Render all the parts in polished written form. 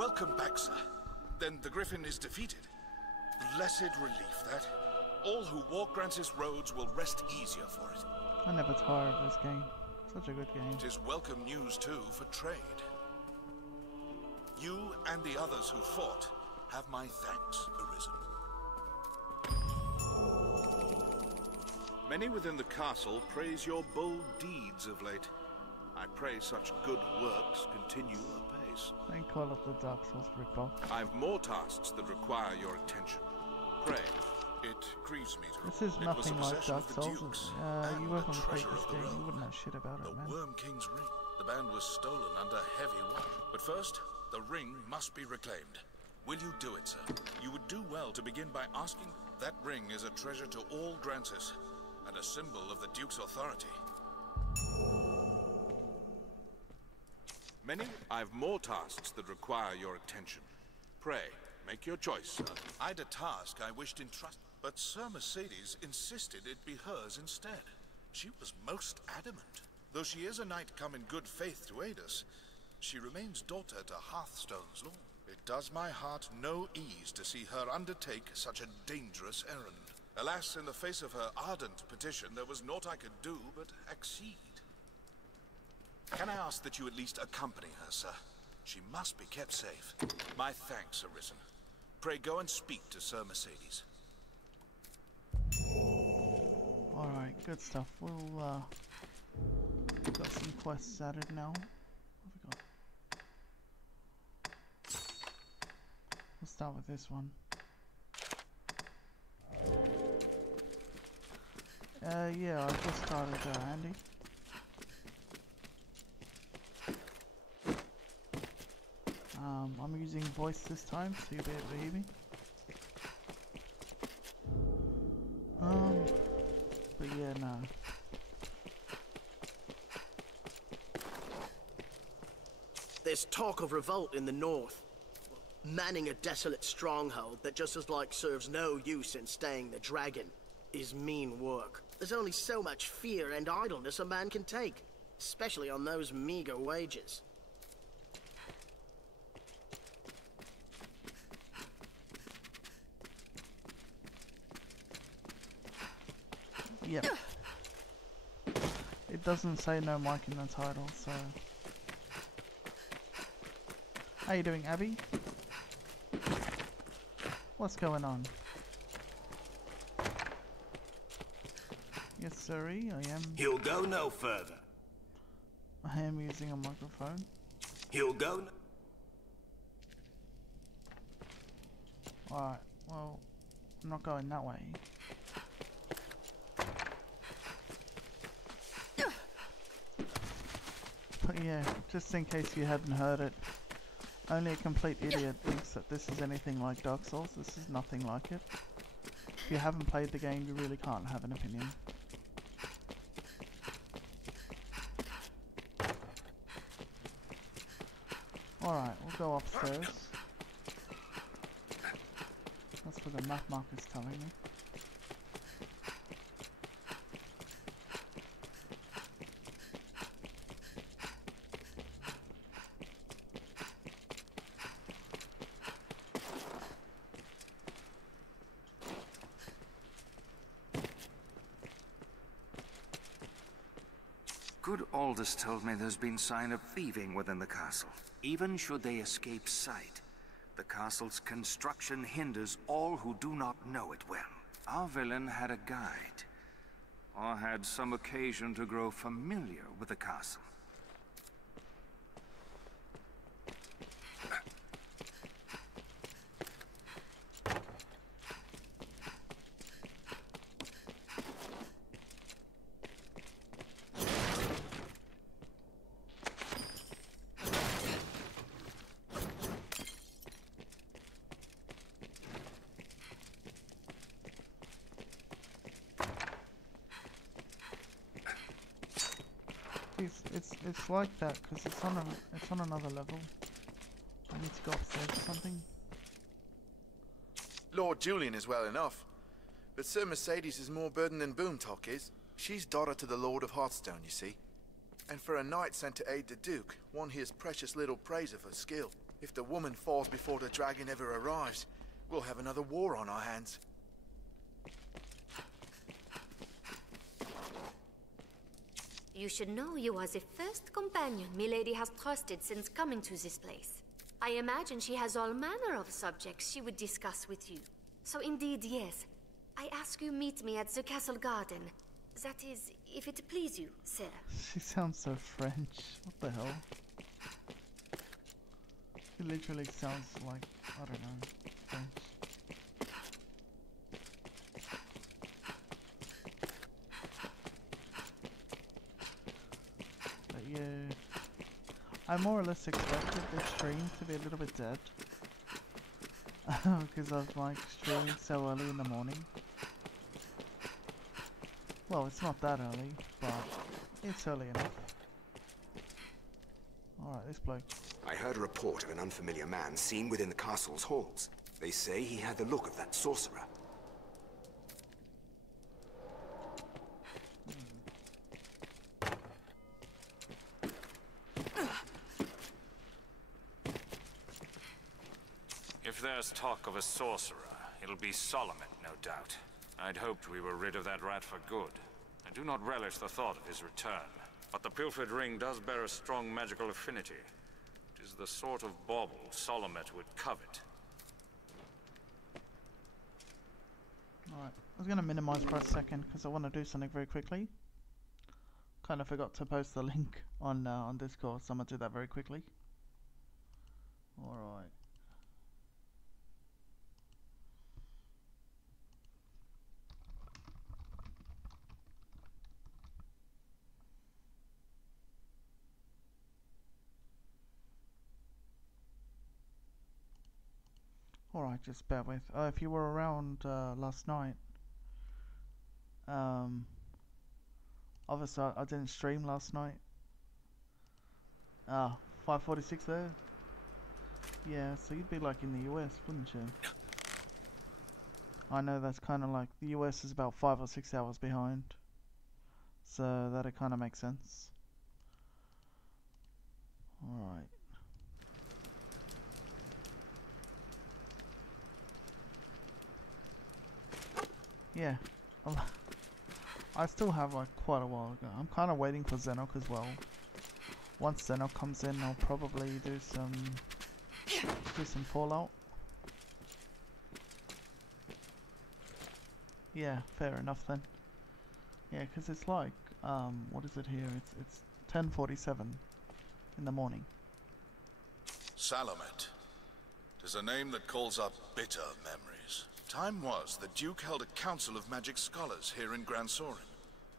Welcome back, sir. Then the Griffin is defeated. Blessed relief, that. All who walk Grancis roads will rest easier for it. I never tire of this game. Such a good game. It is welcome news, too, for trade. You and the others who fought have my thanks, Arisen. Many within the castle praise your bold deeds of late. I pray such good works continue apace. Don't call it the Dark Souls ripoff. I've more tasks that require your attention. Pray. It grieves me to... This is nothing like Dark Souls. You haven't played this game, you wouldn't know shit about it, man. The Worm King's ring. The band was stolen under heavy watch. But first, the ring must be reclaimed. Will you do it, sir? You would do well to begin by asking. That ring is a treasure to all Grancis, and a symbol of the Duke's authority. I've more tasks that require your attention. Pray, make your choice, sir. I'd a task I wished entrusted, but Sir Mercedes insisted it be hers instead. She was most adamant. Though she is a knight come in good faith to aid us, she remains daughter to Hearthstone's law. It does my heart no ease to see her undertake such a dangerous errand. Alas, in the face of her ardent petition, there was naught I could do but accede. Can I ask that you at least accompany her, sir? She must be kept safe. My thanks, Arisen. Pray go and speak to Sir Mercedes. Alright, good stuff. We'll, got some quests added now. What have we got? We'll start with this one. Yeah, I just started, Andy. I'm using voice this time, so you'll be able to hear me. But yeah, no. There's talk of revolt in the north. Manning a desolate stronghold that just as like serves no use in staying the dragon is mean work. There's only so much fear and idleness a man can take, especially on those meager wages. Yep. It doesn't say no mic in the title, so... How you doing, Abby? What's going on? Yes, sirree, I am... He'll go no further. I am using a microphone. He'll go Alright, well, I'm not going that way. But yeah, just in case you hadn't heard it, only a complete idiot thinks that this is anything like Dark Souls. This is nothing like it. If you haven't played the game, you really can't have an opinion. Alright, we'll go upstairs. That's what the map marker's telling me. Good Aldous told me there's been sign of thieving within the castle. Even should they escape sight, the castle's construction hinders all who do not know it well. Our villain had a guide, or had some occasion to grow familiar with the castle. It's like that because it's on another level. I need to go upstairs or something. Lord Julian is well enough, but Sir Mercedes is more burden than Boomtock is. She's daughter to the Lord of Hearthstone, you see. And for a knight sent to aid the Duke, one hears precious little praise of her skill. If the woman falls before the dragon ever arrives, we'll have another war on our hands. You should know you are the first companion Milady has trusted since coming to this place. I imagine she has all manner of subjects she would discuss with you. So indeed, yes. I ask you meet me at the castle garden. That is, if it please you, sir. She sounds so French. What the hell? She literally sounds like, I don't know, French. But yeah, I more or less expected the stream to be a little bit dead. Because I've like streamed so early in the morning. Well, it's not that early, but it's early enough. Alright, this bloke. I heard a report of an unfamiliar man seen within the castle's halls. They say he had the look of that sorcerer. If there's talk of a sorcerer, it'll be Solomon, no doubt. I'd hoped we were rid of that rat for good. I do not relish the thought of his return. But the pilfered ring does bear a strong magical affinity. It is the sort of bauble Solomon would covet. Alright, I was going to minimize for a second because I want to do something very quickly. Kind of forgot to post the link on Discord, so I'm going to do that very quickly. Alright. Alright, just bear with. If you were around last night, obviously I didn't stream last night. 5:46 there. Yeah, so you'd be like in the US, wouldn't you? I know that's kind of like the US is about 5 or 6 hours behind, so that it kind of makes sense. Alright. Yeah, I still have like quite a while ago. I'm kind of waiting for Xenok as well. Once Xenok comes in, I'll probably do some Fallout. Yeah, fair enough then. Yeah, because it's like what is it here? It's 10:47 in the morning. Salamet. 'Tis a name that calls up bitter memories. Time was the Duke held a council of magic scholars here in Gran Soren,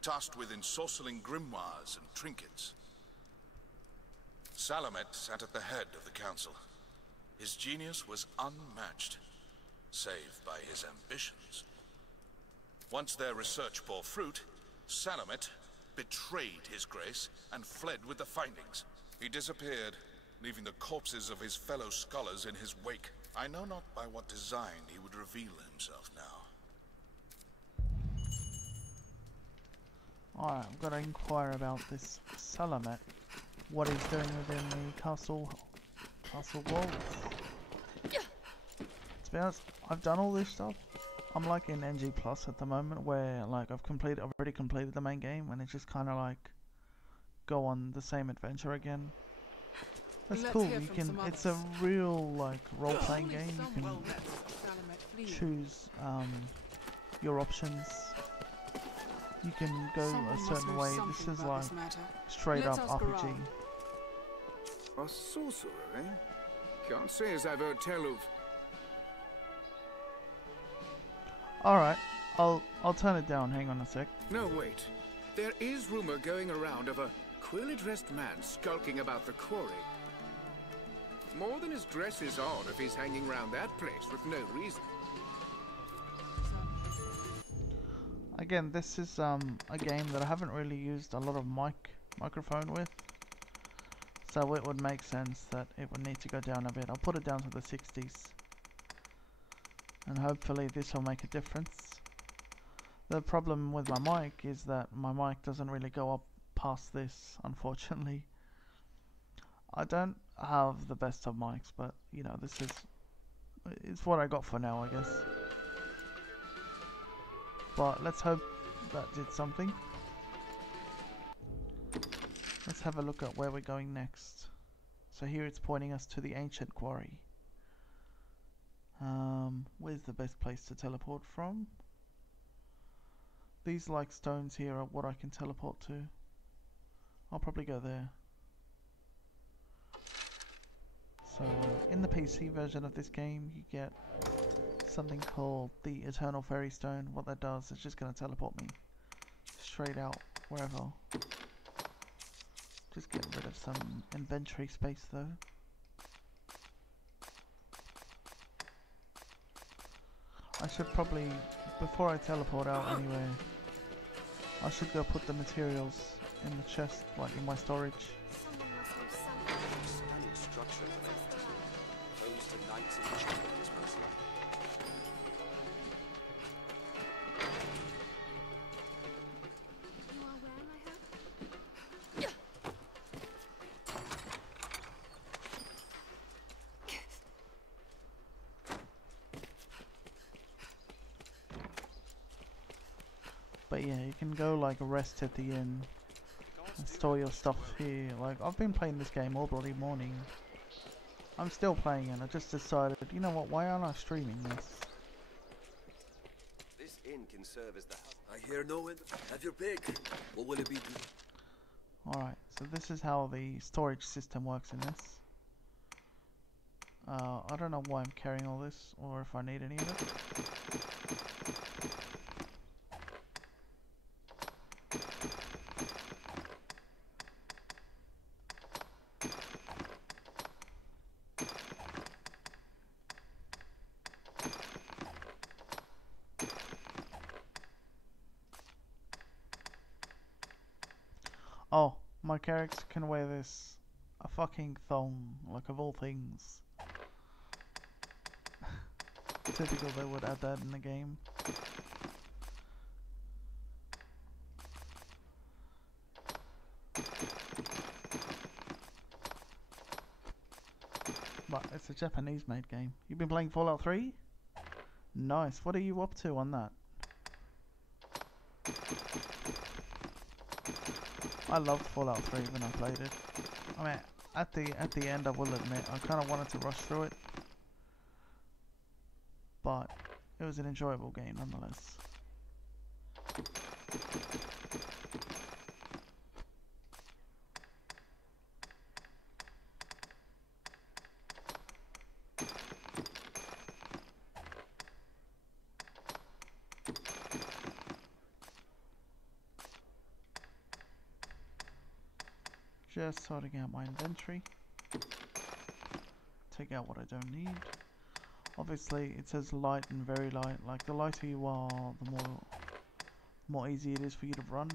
tasked with ensorceling grimoires and trinkets. Salamet sat at the head of the council. His genius was unmatched, save by his ambitions. Once their research bore fruit, Salamet betrayed his grace and fled with the findings. He disappeared, leaving the corpses of his fellow scholars in his wake. I know not by what design he would reveal himself now. Alright, I've got to inquire about this Salamet. What he's doing within the castle walls. To be honest, I've done all this stuff. I'm like in NG Plus at the moment, where like I've already completed the main game, and it's just kind of like go on the same adventure again. That's cool. You can. It's a real like role-playing game. You can choose your options. You can go a certain way. This is like straight up RPG. A sorcerer, eh? Can't say as I've heard tell of. Alright, I'll turn it down. Hang on a sec. No, wait. There is rumor going around of a queerly dressed man skulking about the quarry. More than his dress is odd if he's hanging around that place with no reason. Again, this is a game that I haven't really used a lot of microphone with, so it would make sense that it would need to go down a bit. I'll put it down to the 60s, and hopefully this will make a difference. The problem with my mic is that my mic doesn't really go up past this, unfortunately. I don't have the best of mics, but you know, it's what I got for now, I guess. But let's hope that did something. Let's have a look at where we're going next. So here it's pointing us to the ancient quarry. Where's the best place to teleport from? These like stones here are what I can teleport to. I'll probably go there. So in the PC version of this game you get something called the Eternal Fairy Stone. What that does is just going to teleport me straight out wherever. Just get rid of some inventory space though. I should probably, before I teleport out anyway, I should go put the materials in the chest, like in my storage. But yeah, you can go like rest at the inn and store your stuff here. Like, I've been playing this game all bloody morning. I'm still playing it. I just decided, you know what, why aren't I streaming this? This inn can serve as the hub. I hear no one. Have your pick. What will it be? Alright, so this is how the storage system works in this. I don't know why I'm carrying all this, or if I need any of it. Oh, my character can wear this. A fucking thong, like of all things. Typical they would add that in the game. But it's a Japanese made game. You've been playing Fallout 3? Nice. What are you up to on that? I loved Fallout 3 when I played it. I mean, at the end, I will admit, I kind of wanted to rush through it, but it was an enjoyable game nonetheless. Just sorting out my inventory. Take out what I don't need. Obviously it says light and very light. Like, the lighter you are, the more easy it is for you to run.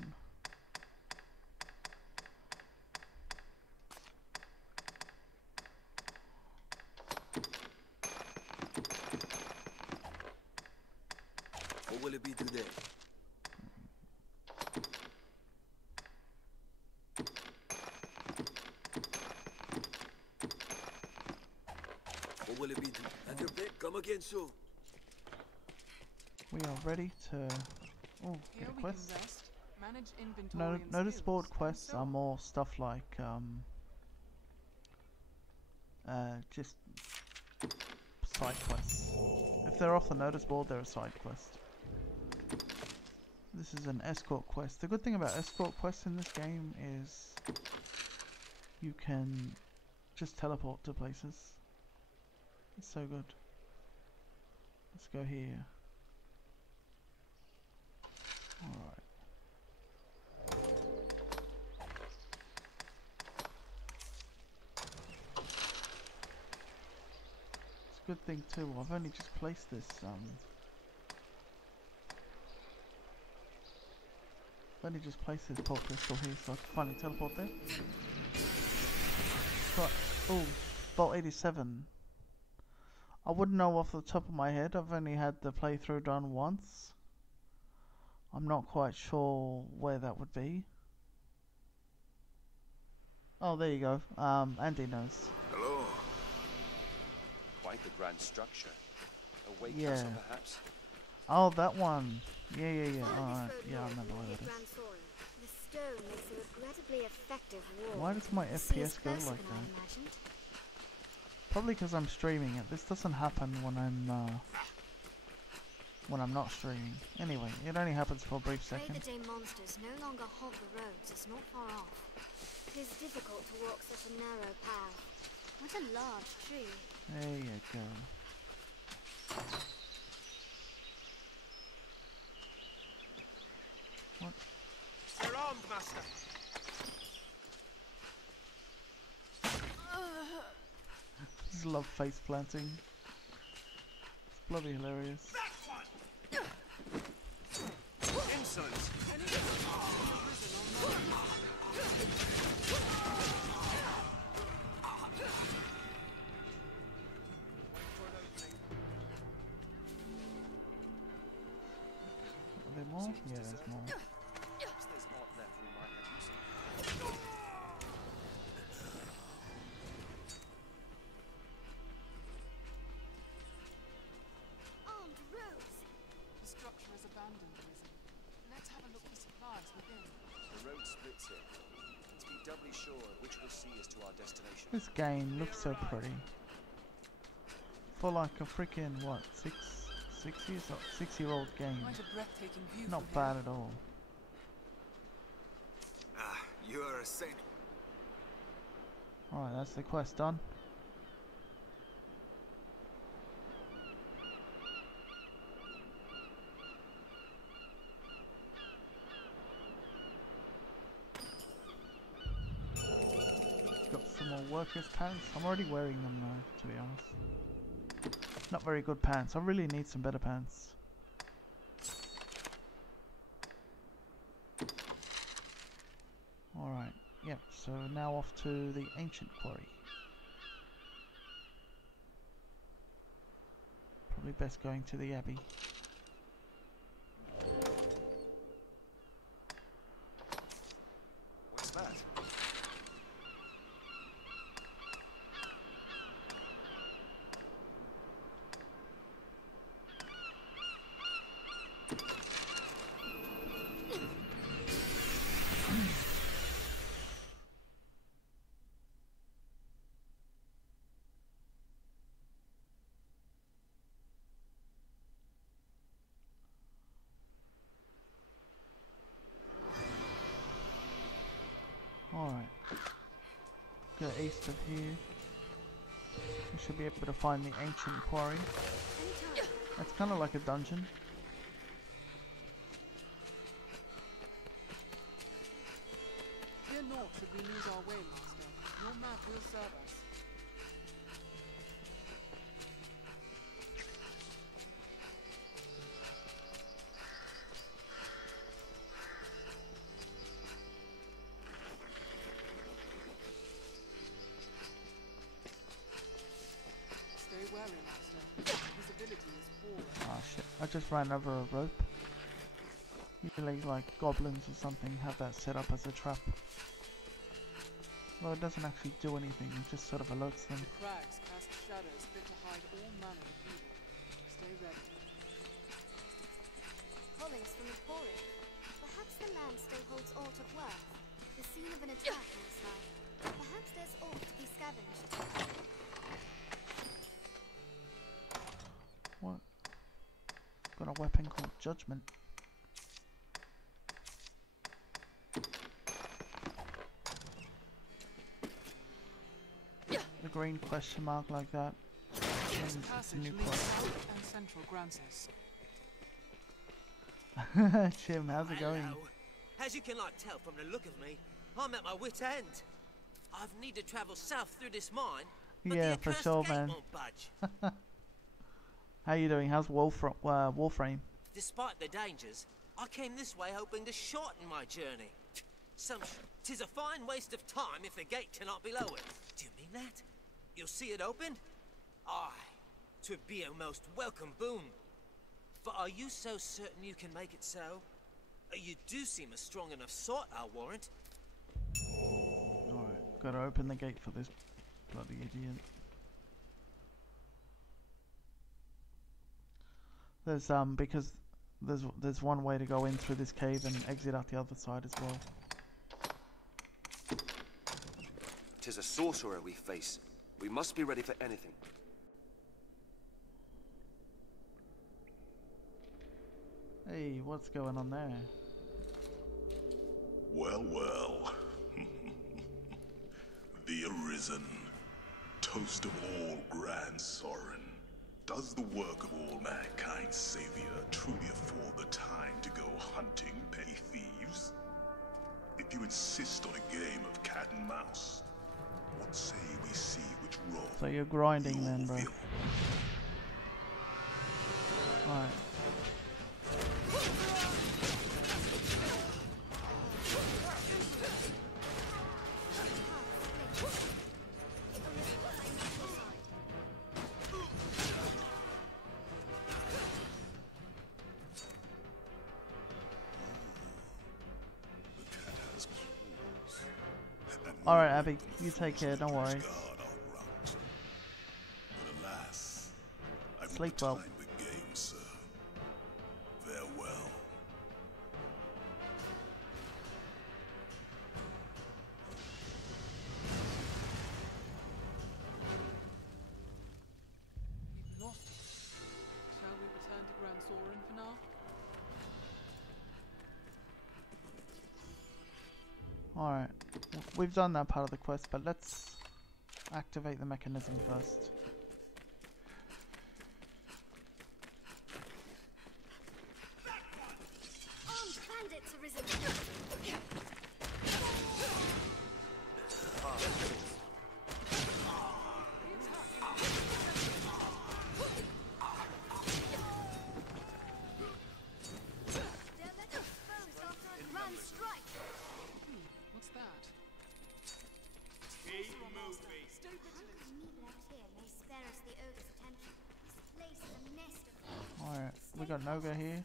What will it be today? What will it be? Have your pick. Come again soon. We are ready to get a quest. Manage inventory and Notice skills, board quests so are more stuff like just side quests. If they're off the notice board, they're a side quest. This is an escort quest. The good thing about escort quests in this game is you can just teleport to places. It's so good. Let's go here. Alright. It's a good thing too, I've only just placed this port crystal here, so I can finally teleport there. But, oh, Vault 87. I wouldn't know off the top of my head, I've only had the playthrough done once. I'm not quite sure where that would be. Oh, Oh, there you go. Andy knows. Hello. Quite the grand structure. A wake Yeah. castle, perhaps? Oh, that one. Yeah. Alright. Yeah, I remember where that is. The stone makes a regrettably effective wall. Why does my FPS go like that? Probably because I'm streaming it. This doesn't happen when I'm not streaming. Anyway, it only happens for a brief second. The day monsters no longer hog the roads is not far off. It is difficult to walk such a narrow path. What a large tree. There you go. What? They're armed, master. Just love face planting. It's bloody hilarious. Insolence. Are there more? Yeah, there's more. The structure is abandoned, Lizzie. Let's have a look for supplies within. The road splits here. To be doubly sure which we'll see is to our destination. This game looks so pretty. For like a freaking what, 6-year-old game. Quite a breathtaking view. Not bad at all. Ah, you are a saint. Alright, that's the quest done. Got some more workers' pants. I'm already wearing them though, to be honest. Not very good pants. I really need some better pants. Alright, yep, so now off to the ancient quarry. Probably best going to the abbey. What's that? Alright. Go east of here. We should be able to find the ancient quarry. It's kind of like a dungeon. Fear naught should we lose our way, Master. Your map will serve us. Stay wary, Master. Visibility is poor. Ah shit, I just ran over a rope. Usually like goblins or something have that set up as a trap. Well, it doesn't actually do anything, it just sort of alerts them. The crags cast shadows fit to hide all manner of evil. Stay ready. Callings from the quarry. Perhaps the land still holds aught of worth. The scene of an attack on the side. Perhaps there's aught to be scavenged. What? Got a weapon called Judgment. The green question mark like that. This It's a passage new leads quest. south and central Grances. Jim, how's it going? Hello. As you can like tell from the look of me, I'm at my wit's end. I've need to travel south through this mine, but Yeah, the for accursed sure, gate man. won't budge. How you doing? How's Warframe? Despite the dangers, I came this way hoping to shorten my journey. Tis a fine waste of time if the gate cannot be lowered. Do you mean that? You'll see it open? Aye, 'twould be a most welcome boon. But are you so certain you can make it so? You do seem a strong enough sort, I'll warrant. Alright. Gotta open the gate for this bloody idiot. There's because there's one way to go in through this cave and exit out the other side as well. 'Tis a sorcerer we face. We must be ready for anything. Hey, what's going on there? Well, well. The Arisen, toast of all grand Sorin. Does the work of all mankind's savior truly afford the time to go hunting petty thieves? If you insist on a game of cat and mouse, what say we see which role So you're grinding then, bro. Alright. Alright, Abby, you take care, don't worry. Sleep well. We've lost it. Shall we return to Grand Sorin for now? Alright, we've done that part of the quest, but let's activate the mechanism first. Armed bandits arisen. They're letting foes after a grand strike. What's that? Keep moving. Stupid. Meat left here may spare us the ogre's attention. This place is a nest of. Alright, we got Noga here.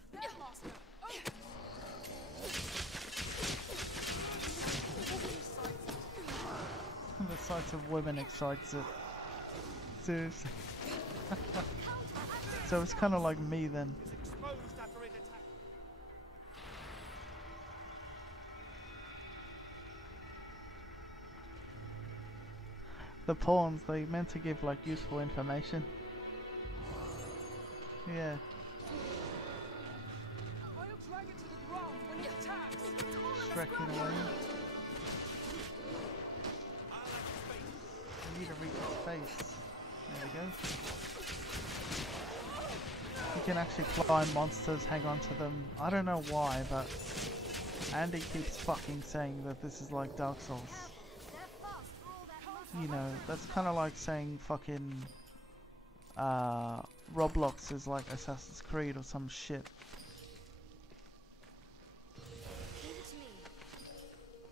The sight of women excites it. Seriously. So it's kind of like me then. The pawns, they meant to give like useful information. Yeah. I'll drag it to the ground when it attacks. Stretching away. I need to reach his face. There we go. You can actually climb monsters, hang on to them. I don't know why, but Andy keeps fucking saying that this is like Dark Souls. You know, that's kind of like saying fucking Roblox is like Assassin's Creed or some shit.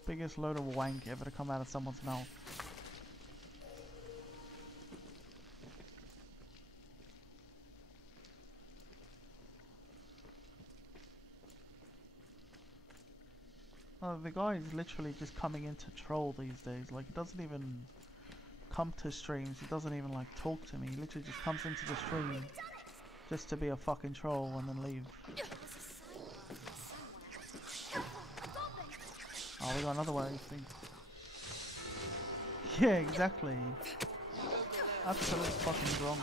Biggest load of wank ever to come out of someone's mouth. Oh, the guy is literally just coming in to troll these days. Like, he doesn't even come to streams. He doesn't even like talk to me. He literally just comes into the stream just to be a fucking troll and then leave. Oh, we got another one of these things. Yeah, exactly. Absolute fucking wrong.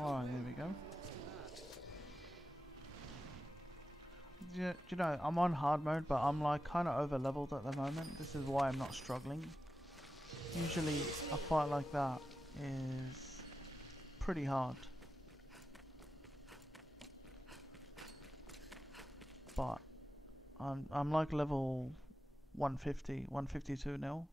Alright, there we go. Do you know, I'm on hard mode, but I'm like kind of over leveled at the moment. This is why I'm not struggling. Usually a fight like that is pretty hard. But I'm like level 150, 152 now.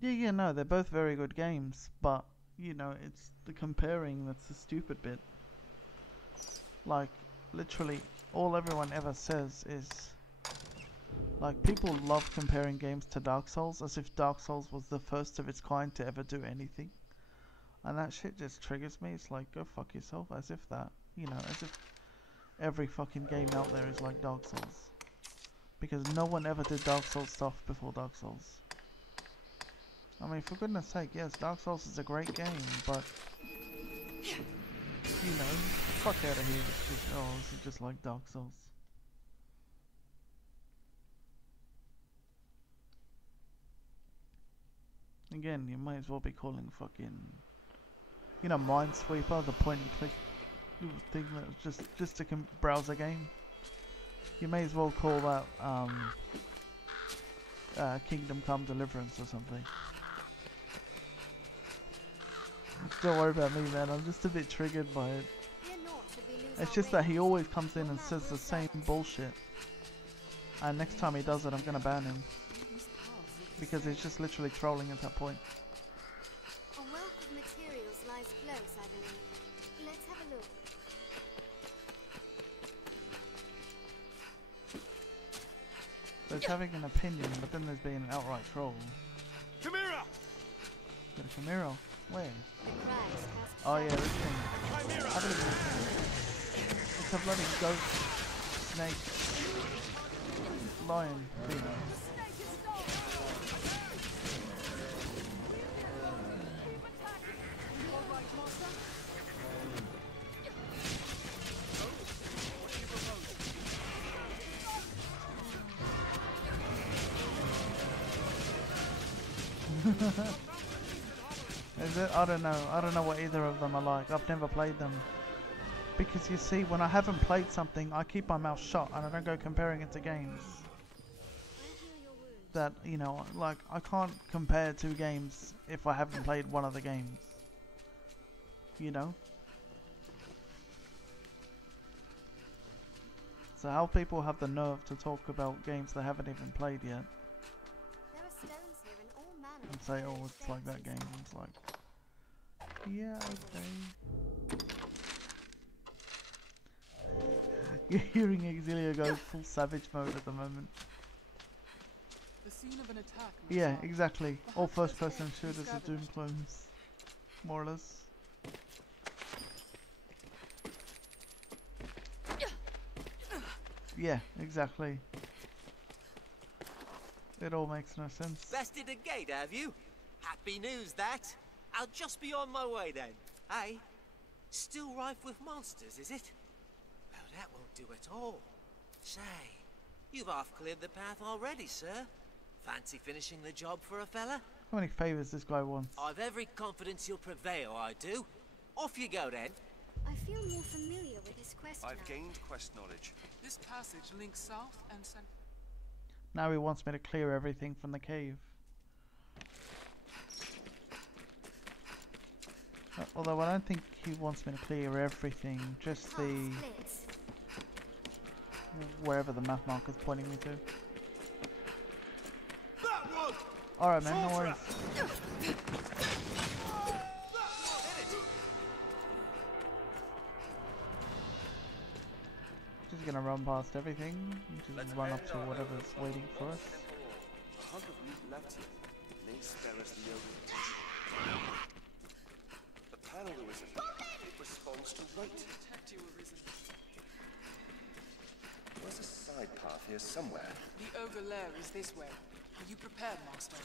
Yeah, no, they're both very good games, but, you know, it's the comparing that's the stupid bit. Like, literally, all everyone ever says is, like, people love comparing games to Dark Souls as if Dark Souls was the first of its kind to ever do anything. And that shit just triggers me. It's like, go fuck yourself, as if that, you know, as if every fucking game out there is like Dark Souls. Because no one ever did Dark Souls stuff before Dark Souls. I mean, for goodness sake, yes, Dark Souls is a great game, but, you know, fuck out of here. It's just, oh, this is just like Dark Souls. Again, you might as well be calling fucking, you know, Minesweeper, the point and click thing that was just to browse a game. You may as well call that Kingdom Come Deliverance or something. Don't worry about me, man. I'm just a bit triggered by it. It's just that he always comes in and says the same bullshit. And next time he does it, I'm gonna ban him. Because he's just literally trolling at that point. A wealth of materials lies close, I believe. Let's have a look. There's having an opinion, but then there's being an outright troll. Chimera! Got a Chimera? Where? Oh yeah, this thing. I believe this thing. It's a bloody goat, snake, lion thing. Is it? I don't know. I don't know what either of them are like. I've never played them. Because you see, when I haven't played something, I keep my mouth shut and I don't go comparing it to games. That, you know, like, I can't compare two games if I haven't played one of the games. You know? So how people have the nerve to talk about games they haven't even played yet. And say, oh, it's like that game. It's like, yeah, okay. You're hearing Exilia go full savage mode at the moment. The scene of an attack. Yeah, exactly. All first-person shooters are Doom clones, more or less. Yeah, exactly. It all makes no sense. Bested a gate, have you? Happy news, that. I'll just be on my way then. Hey, still rife with monsters, is it? Well, that won't do at all. Say, you've half cleared the path already, sir. Fancy finishing the job for a fella? How many favours this guy wants? I've every confidence you'll prevail, I do. Off you go then. I feel more familiar with this quest now. I've gained quest knowledge. This passage links south and central. Now he wants me to clear everything from the cave. Although I don't think he wants me to clear everything, just the... wherever the map marker's pointing me to. Alright man, no worries. Just gonna run past everything, just run up to whatever's waiting for us. A hunk of meat left here may spare us the overreach. The panel arisen. It responds to light. Detect you arisen. There's a side path here somewhere. The ogre lair is this way. Are you prepared, Master?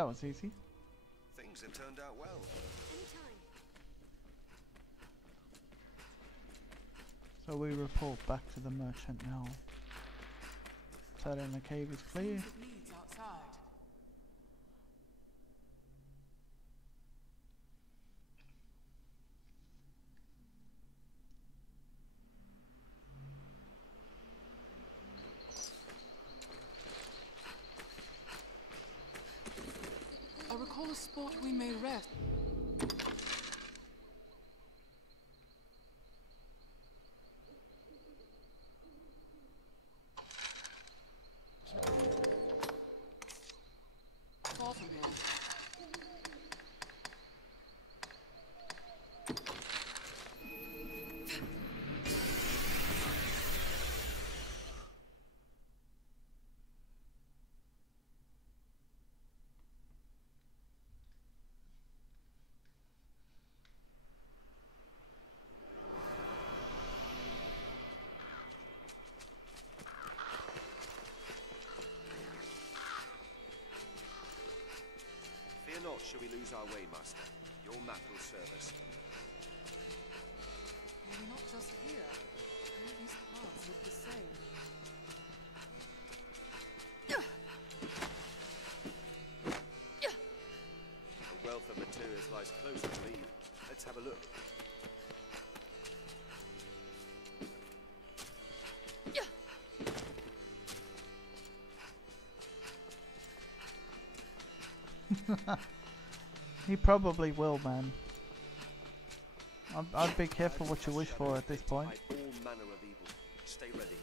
That was easy. Things have turned out well. So we report back to the merchant now. So then the cave is clear. It leads outside. I recall a spot we may rest. Far from here. Fear not, shall we lose our way, Master. Your map will serve us. Maybe not just here. All these paths look the same. A wealth of materials lies close to leave. Let's have a look. He probably will, man. I'd be careful what you wish for at this point. All manner of evil. Stay ready.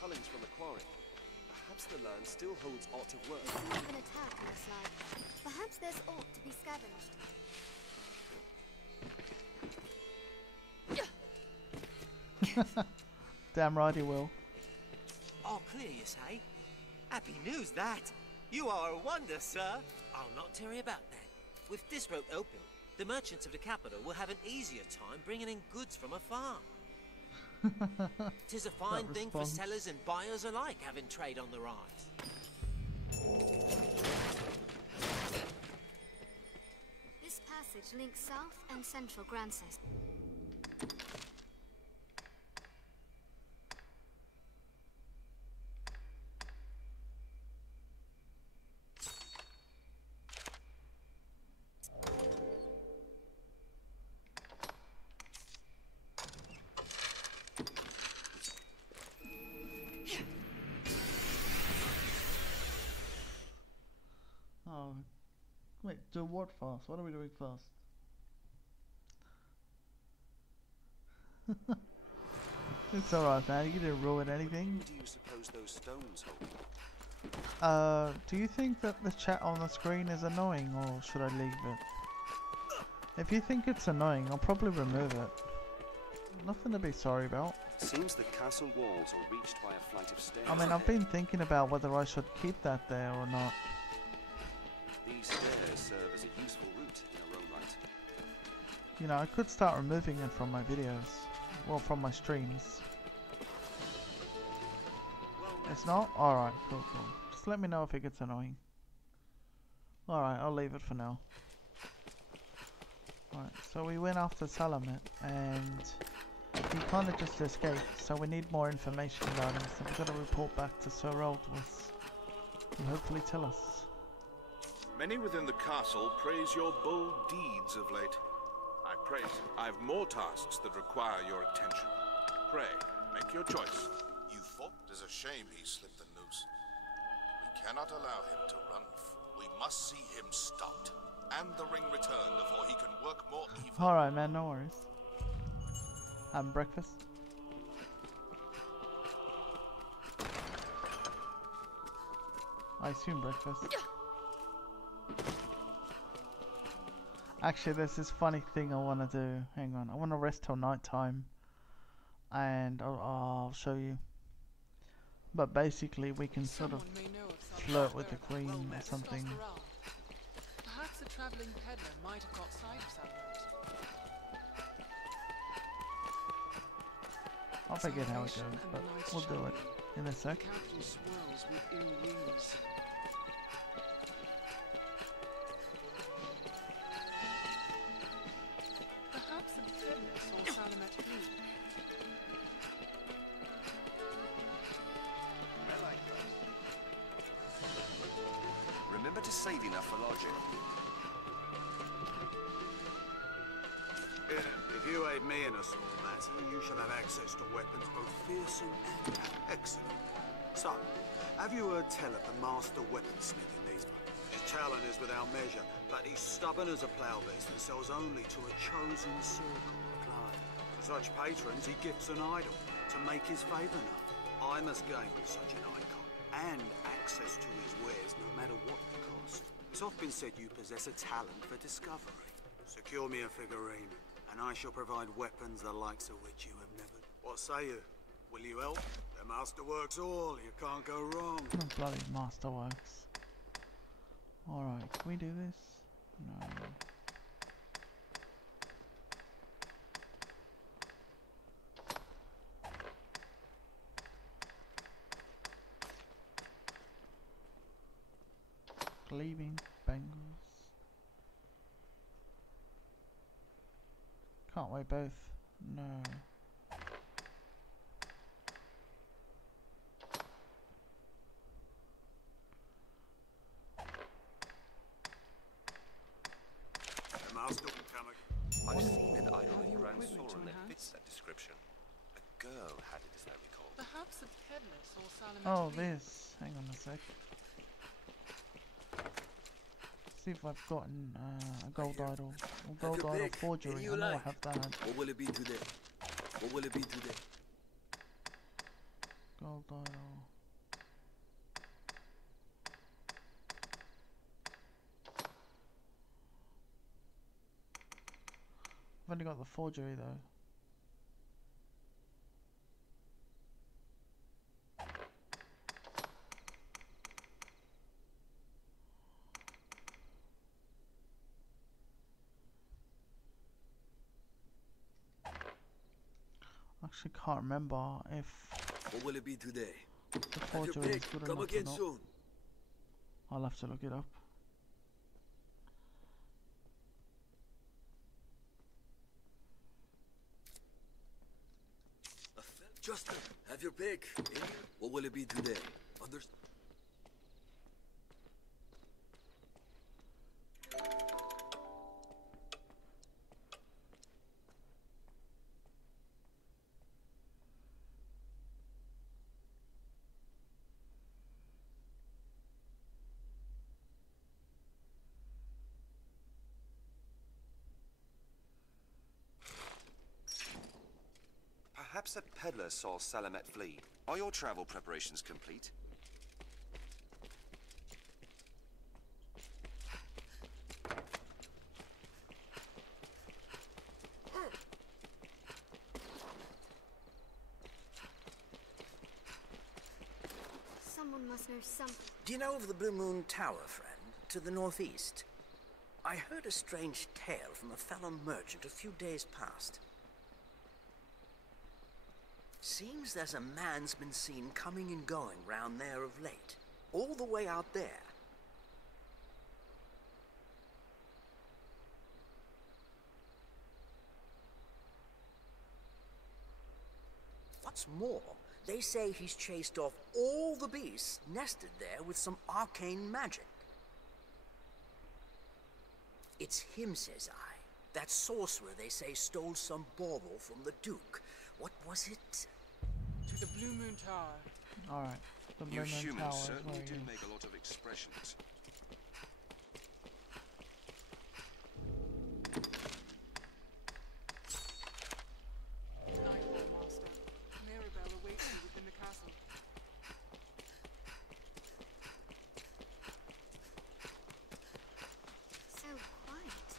Cullings from the quarry. Perhaps the land still holds aught of worth. An attack, looks like. Perhaps there's aught to be scavenged. Damn right he will. All clear, you say? Happy news, that. You are a wonder, sir. I'll not tarry about then. With this road open, the merchants of the capital will have an easier time bringing in goods from afar. 'Tis a fine thing for sellers and buyers alike, having trade on the rise. This passage links South and Central Grances. Oh, wait, do what first? What are we doing first? It's alright, man. You didn't ruin anything. What do you suppose those stones hold? Do you think that the chat on the screen is annoying, or should I leave it? If you think it's annoying, I'll probably remove it. Nothing to be sorry about. Seems the castle walls are reached by a flight of stairs. I mean, I've been thinking about whether I should keep that there or not. These stairs serve as a useful route in their own right. You know, I could start removing it from my videos. Well, from my streams. It's not? Alright, cool. Just let me know if it gets annoying. Alright, I'll leave it for now. Alright, so we went after Salamet, and he kind of just escaped, so we need more information about him, so we've got to report back to Sir Aldous, and hopefully tell us. Many within the castle praise your bold deeds of late. I praise. I've more tasks that require your attention. Pray, make your choice. You thought? It is a shame he slipped the noose. We cannot allow him to run. We must see him stopped, and the ring returned before he can work more evil. Alright, man, no worries. Having breakfast? I assume breakfast. Actually, there's this funny thing I want to do. Hang on, I want to rest till night time, and I'll show you. But basically, we can sort of flirt with the queen or something. Perhaps a traveling peddler might have got sight of Salamet. I'll forget how it goes, but we'll do it in a sec. save enough for lodging. If you aid me in a small matter, you shall have access to weapons both fearsome and excellent. So, have you heard tell of the master weaponsmith in these parts? His talent is without measure, but he's stubborn as a plough beast and sells only to a chosen circle of clients. To such patrons, he gifts an idol to make his favour known. I must gain such an icon and access to his wares no matter what the cost. It's often said you possess a talent for discovery. Secure me a figurine, and I shall provide weapons the likes of which you have never... What say you? Will you help? The masterworks all, you can't go wrong. Oh, bloody masterworks. Alright, can we do this? No. Gleaming bangles. Can't weigh both. No. I've seen an idol in Grand Soren that fits that description. A girl had it, as I recall. Perhaps a peddler saw Salome. Oh, this. Hang on a sec. See if I've gotten a gold idol. Or gold idol forgery. I know I have that. What will it be today? What will it be today? Gold idol. I've only got the forgery though. Actually can't remember if what will it be today? The forgery is good Come enough again or not. soon. I'll have to look it up. Justin, have your pick. What will it be today? Understand? Perhaps a peddler saw Salamet flee. Are your travel preparations complete? Someone must know something. Do you know of the Blue Moon Tower, friend? To the northeast? I heard a strange tale from a fellow merchant a few days past. Seems there's a man's been seen coming and going round there of late. All the way out there. What's more, they say he's chased off all the beasts nested there with some arcane magic. It's him, says I. That sorcerer, they say, stole some bauble from the Duke. What was it? To the Blue Moon Tower. Alright. The Blue You Moon humans Tower is certainly where it do is. make a lot of expressions. Nightfall, Master. Maribel awaits you within the castle. So quiet.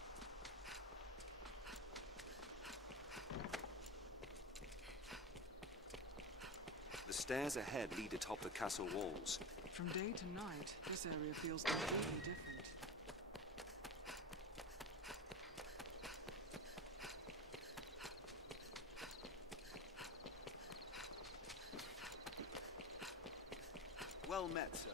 The stairs ahead lead atop the castle walls. From day to night, this area feels completely different. Well met, sir.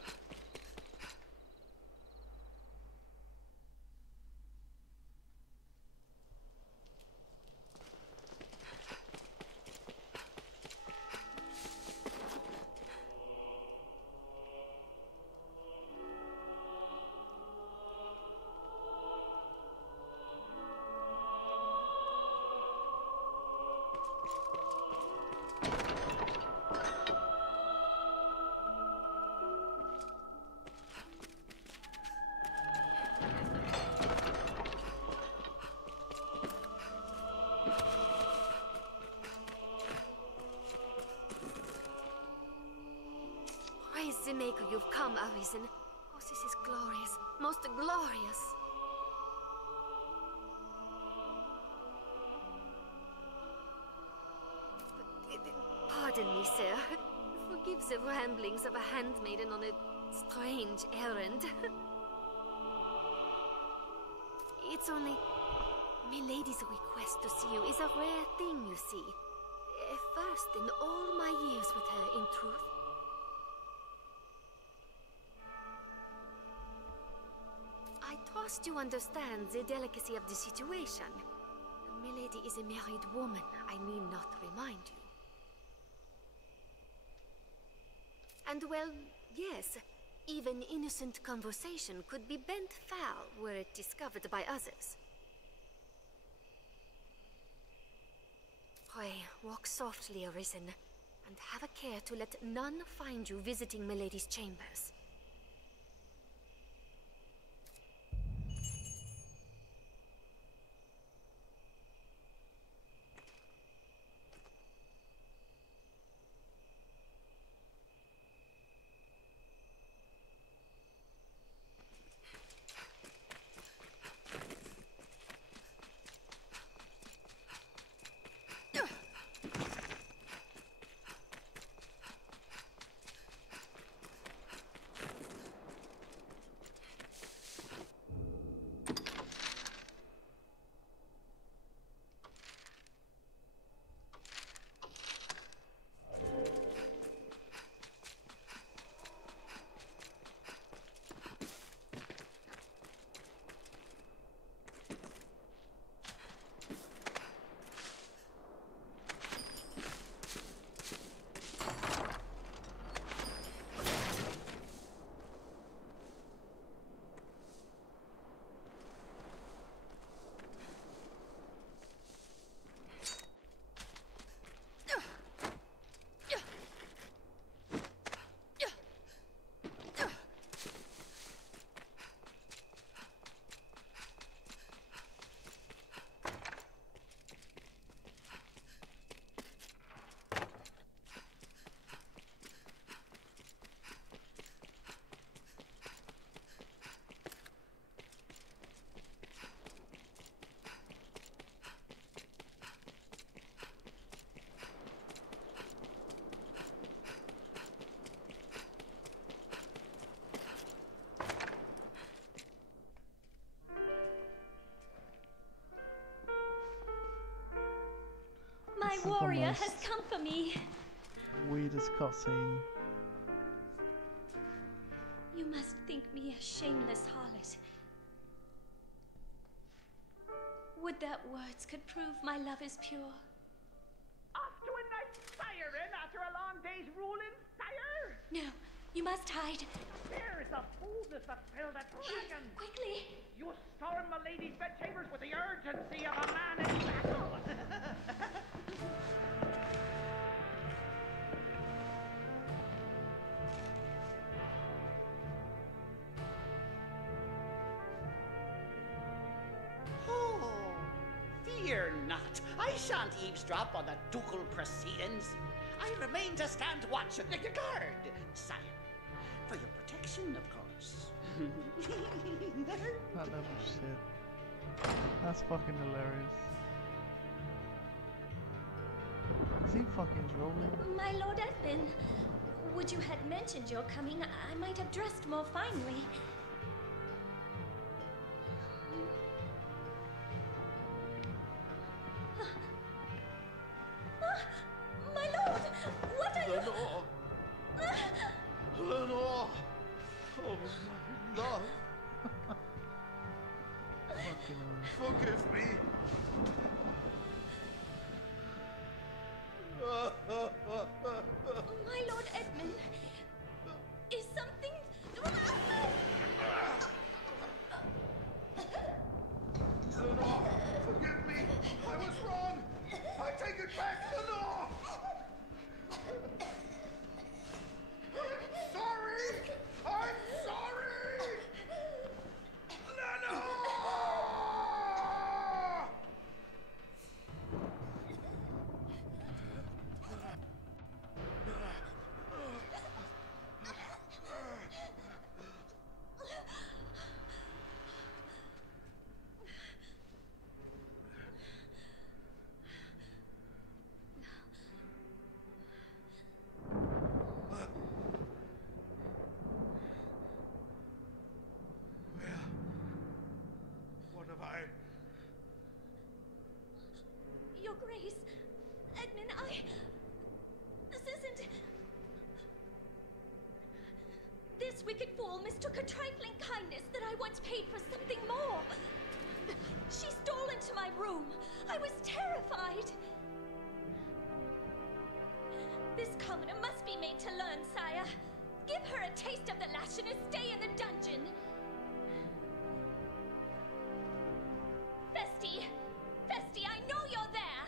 Arisen. Oh, this is glorious. Most glorious. Pardon me, sir. Forgive the ramblings of a handmaiden on a strange errand. It's only... Milady's request to see you is a rare thing, you see. First in all my years with her, in truth. I trust you understand the delicacy of the situation. Milady is a married woman, I need not remind you. And well, yes, even innocent conversation could be bent foul were it discovered by others. Pray, walk softly, Arisen, and have a care to let none find you visiting Milady's chambers. My warrior has come for me. Weirdest cutscene. You must think me a shameless harlot. Would that words could prove my love is pure. Off to a night siren after a long day's ruling, sire? No, you must hide. Where is the boldness that filled a dragon? Quickly! You storm Milady's bedchambers with the urgency of a man in battle. Oh, fear not. I shan't eavesdrop on the ducal proceedings. I remain to stand watch and guard, sire. For your protection, of course. That level shit. That's fucking hilarious. Is he fucking trolling? My Lord Edwin, would you had mentioned your coming, I might have dressed more finely. My lord, what are you? Lenore! Oh, my love! Forgive me! My Lord Edmund, is something... Lenore, forgive me! I was wrong! I take it back, Lenore! Sorry! I'm sorry! Lenore! Grace. Edmund, this isn't... This wicked fool mistook a trifling kindness that I once paid for something more. She stole into my room. I was terrified. This commoner must be made to learn, sire. Give her a taste of the lash and a stay in the dungeon. Festy! Festy, I know you're there!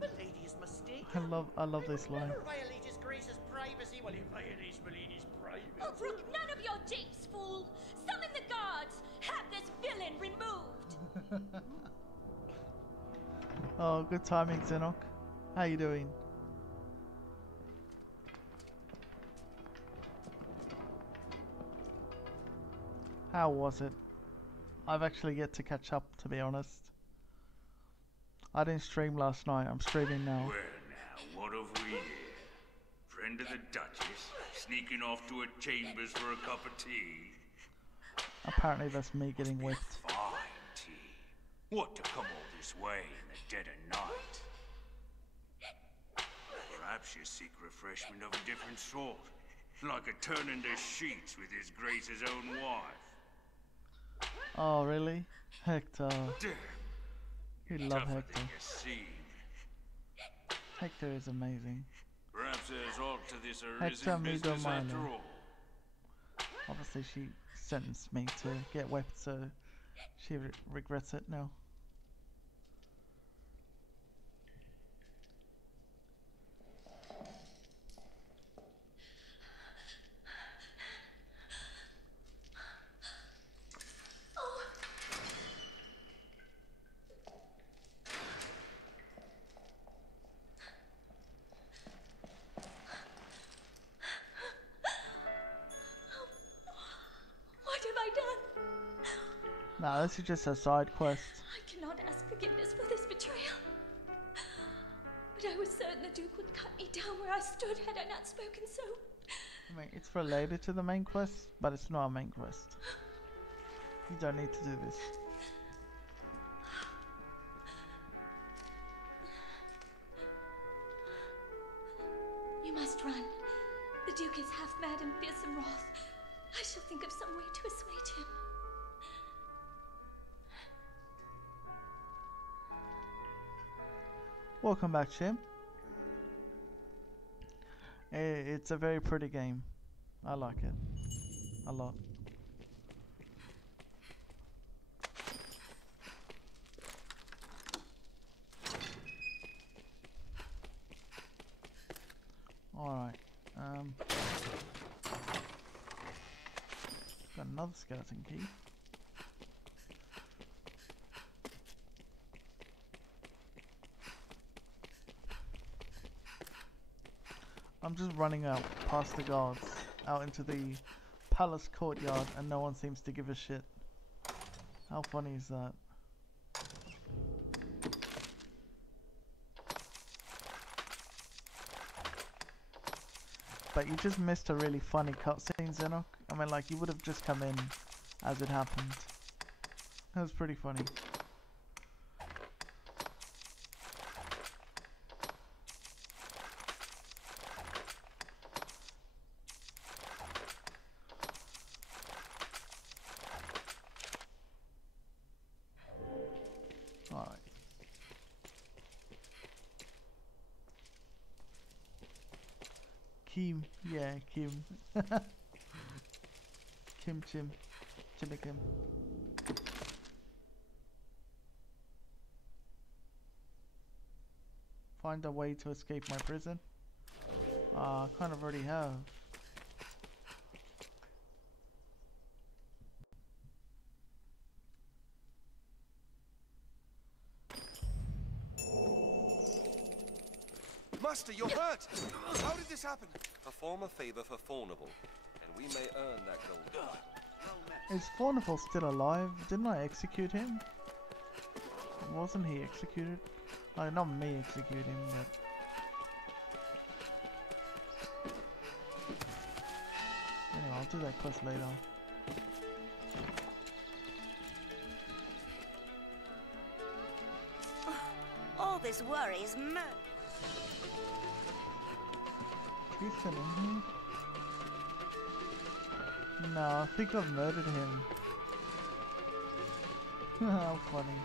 The lady is mistaken. I love this line. Never violate his grace's privacy while he violates Milady's privacy. Oh, brook none of your japes, fool! Summon the guards! Have this villain removed! Oh, good timing, Zenok. How you doing? How was it? I've actually yet to catch up, to be honest. I didn't stream last night, I'm streaming now. Well now, what have we here? Friend of the Duchess, sneaking off to her chambers for a cup of tea? Apparently that's me getting whipped. Fine tea. What to come all this way in the dead of night? Perhaps you seek refreshment of a different sort, like a turn into sheets with His Grace's own wife. Oh really? Hector. You love Tougher Hector. than you seem. Hector is amazing. Perhaps there's aught to this Hector arisen business Minor. after all. Obviously she sentenced me to get whipped, so she regrets it now. Nah, this is just a side quest. I cannot ask forgiveness for this betrayal. But I was certain the Duke would cut me down where I stood had I not spoken so. I mean, it's related to the main quest, but it's not a main quest. You don't need to do this. You must run. The Duke is half mad and fearsome wrath. I shall think of some way to assuage him. Welcome back, Jim. It's a very pretty game. I like it a lot. Alright. Got another skeleton key. I'm just running out past the guards, out into the palace courtyard, and no one seems to give a shit. How funny is that? But you just missed a really funny cutscene, Zenok. I mean, like, you would have just come in as it happened. That was pretty funny. Alright. Kim, yeah, Kim. Kim Chim. Jimmy Kim. Find a way to escape my prison? I kind of already have. Master, you're hurt! How did this happen? Perform a favor for Fornival, and we may earn that gold. Is Fornival still alive? Didn't I execute him? Wasn't he executed? Not me execute him, but... Anyway, I'll do that quest later. this worry's He's still in here? No, I think I've murdered him. How funny.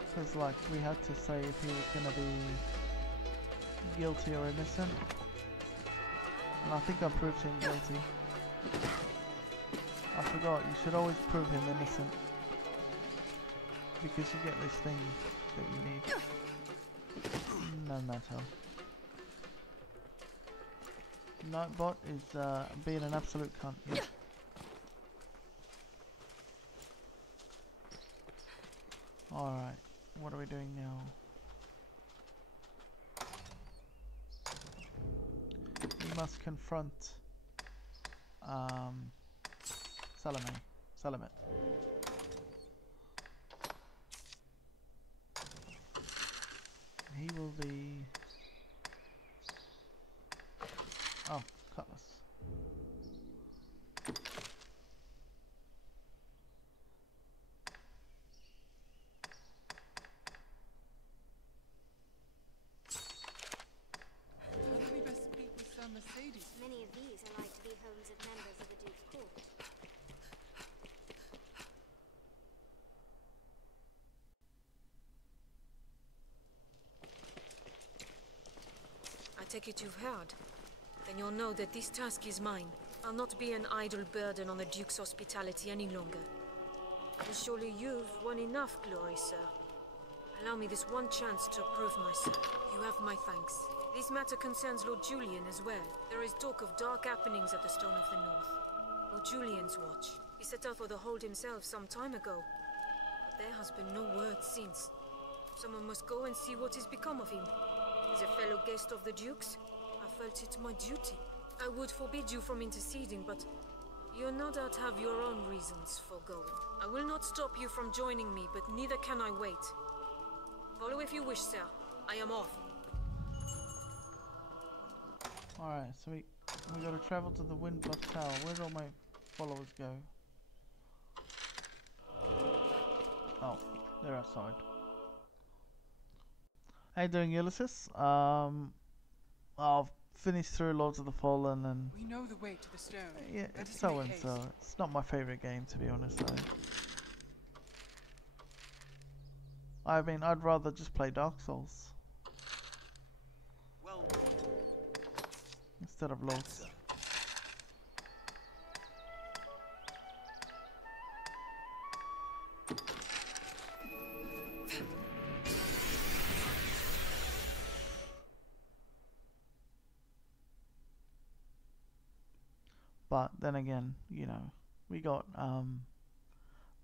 Because like we had to say if he was gonna be guilty or innocent. And I think I proved him guilty. I forgot, you should always prove him innocent. Because you get this thing that you need. No matter. Nightbot is being an absolute cunt. Yeah. Alright, what are we doing now? We must confront Salamet. He will be... Oh, cutlass. Whether we best speak with Sir Mercedes? Many of these are like to be homes of members of the Duke's court. I take it you've heard. Then you'll know that this task is mine. I'll not be an idle burden on the Duke's hospitality any longer. And surely you've won enough glory, sir. Allow me this one chance to prove myself. You have my thanks. This matter concerns Lord Julian as well. There is talk of dark happenings at the Stone of the North. Lord Julian's watch. He set out for the hold himself some time ago. But there has been no word since. Someone must go and see what has become of him. As a fellow guest of the Duke's, I felt it my duty. I would forbid you from interceding, but you no doubt have your own reasons for going. I will not stop you from joining me, but neither can I wait. Follow if you wish, sir. I am off. Alright, so we gotta travel to the Windbluff Tower. Where do all my followers go? Oh, they're outside. How you doing, Ulysses? I've finished through Lords of the Fallen and... We know the way to the stone. Yeah, Let it's us so make and haste. so. It's not my favourite game, to be honest, though. I mean, I'd rather just play Dark Souls. Well, instead of Lords. But then again, you know, we got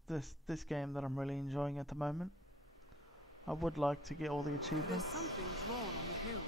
this game that I'm really enjoying at the moment. I would like to get all the There's achievements. something drawn on the hill.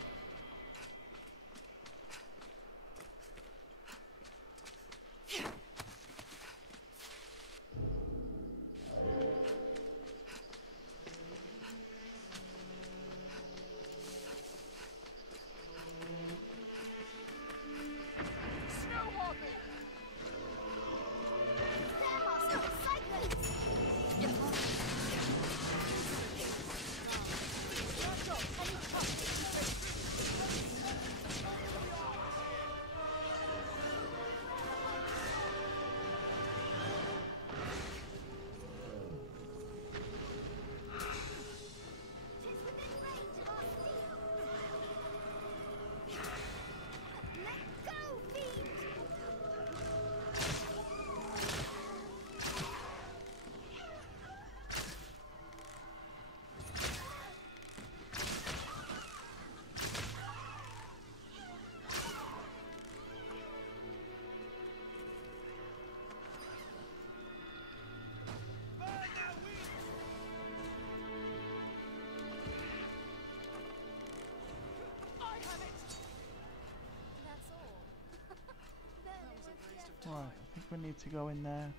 Right, I think we need to go in there.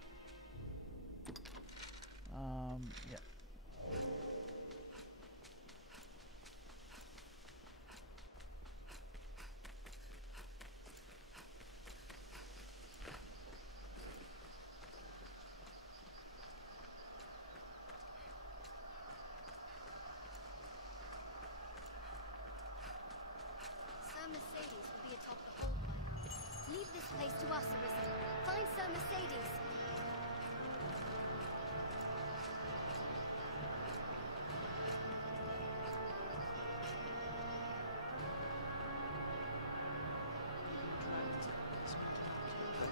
Yeah.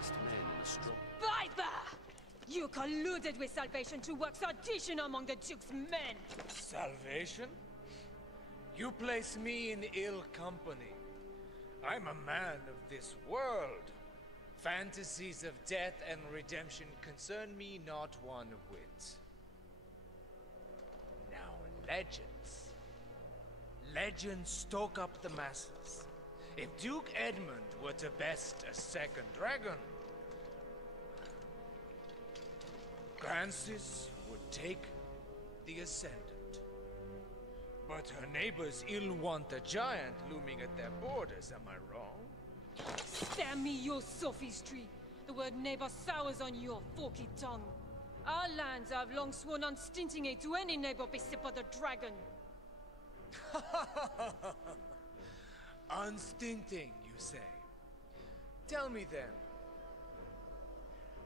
best men in a strong... Viper! You colluded with Salvation to work sedition among the Duke's men! Salvation? You place me in ill company. I'm a man of this world. Fantasies of death and redemption concern me not one whit. Now, legends. Legends stoke up the masses. If Duke Edmund were to best a second dragon, Francis would take the ascendant. But her neighbors ill want a giant looming at their borders, am I wrong? Spare me your sophistry! The word neighbor sours on your forky tongue. Our lands have long sworn unstinting aid to any neighbor beset by the dragon. Unstinting, you say? Tell me then,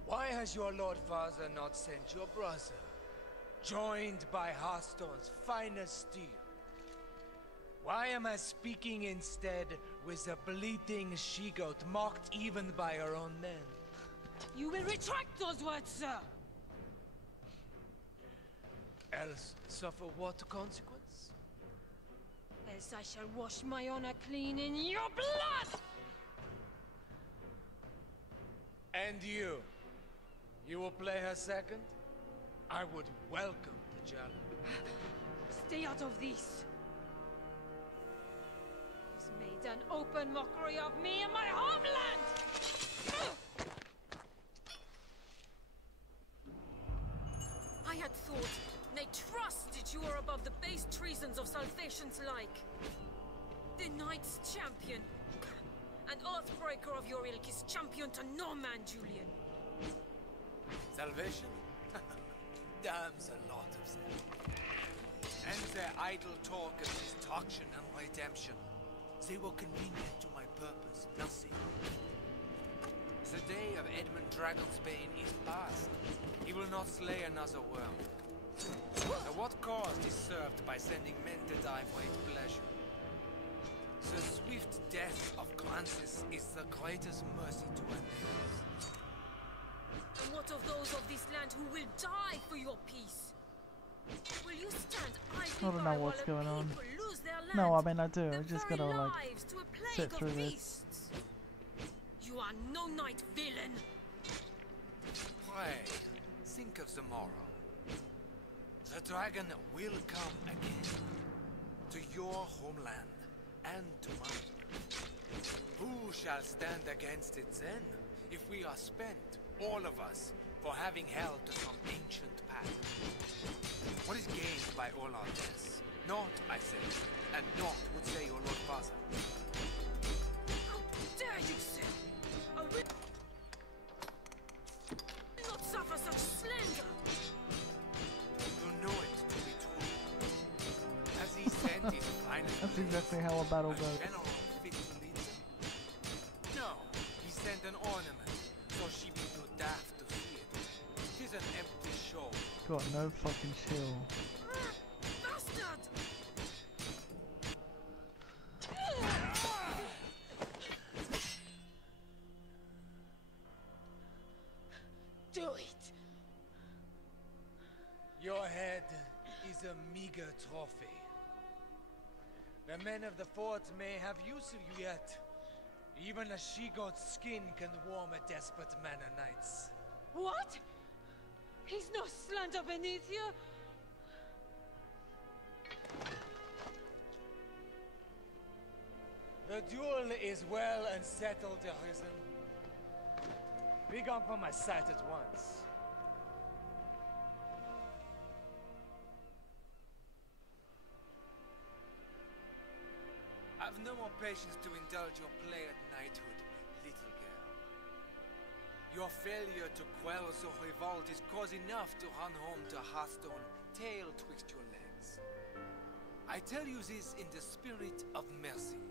why has your Lord Father not sent your brother, joined by Hearthstone's finest steel? Why am I speaking instead with a bleating she-goat mocked even by her own men? You will retract those words, sir! Else suffer what consequence? Else I shall wash my honor clean in your blood! And you? You will play her second? I would welcome the challenge. Stay out of this! He's made an open mockery of me and my homeland! I had thought, nay trusted you were above the base treasons of Salvation's like. The Knight's champion. An Earthbreaker of your ilk is champion to no man, Julian. Salvation? Damns a lot of them. And their idle talk of destruction and redemption. They were convenient to my purpose, nothing. The day of Edmund Dragonsbane is past. He will not slay another worm. Now what cause is served by sending men to die for his pleasure? The swift death of Francis is the greatest mercy to our neighbors. And what of those of this land who will die for your peace? Will you stand idly I don't by know what's while going a on. people lose their land, No, I mean I do. I their just very gotta like lives to a plague sit through of this. beasts? You are no knight, villain! Pray, think of the morrow. The dragon will come again. To your homeland, and to mine. Who shall stand against it then, if we are spent, all of us, for having held to some ancient path? What is gained by all our deaths? Naught, I say, and naught would say your Lord Father. How dare you, sir! I will not suffer such slander! You know it to be true. As he sent his finest That's exactly how a battle goes. general fit to lead them? No, he sent an ornament, so she be too daft to see it. 'Tis an empty show. Got no fucking chill. Bastard! Do it! Your head is a meager trophy. The men of the fort may have use of you yet. Even a she-goat's skin can warm a desperate man of nights. What? He's no slander beneath you? The duel is well and settled, Arisen. Be gone from my sight at once. I've no more patience to indulge your play at knighthood, little girl. Your failure to quell the revolt is cause enough to run home to Hearthstone, tail twixt your legs. I tell you this in the spirit of mercy.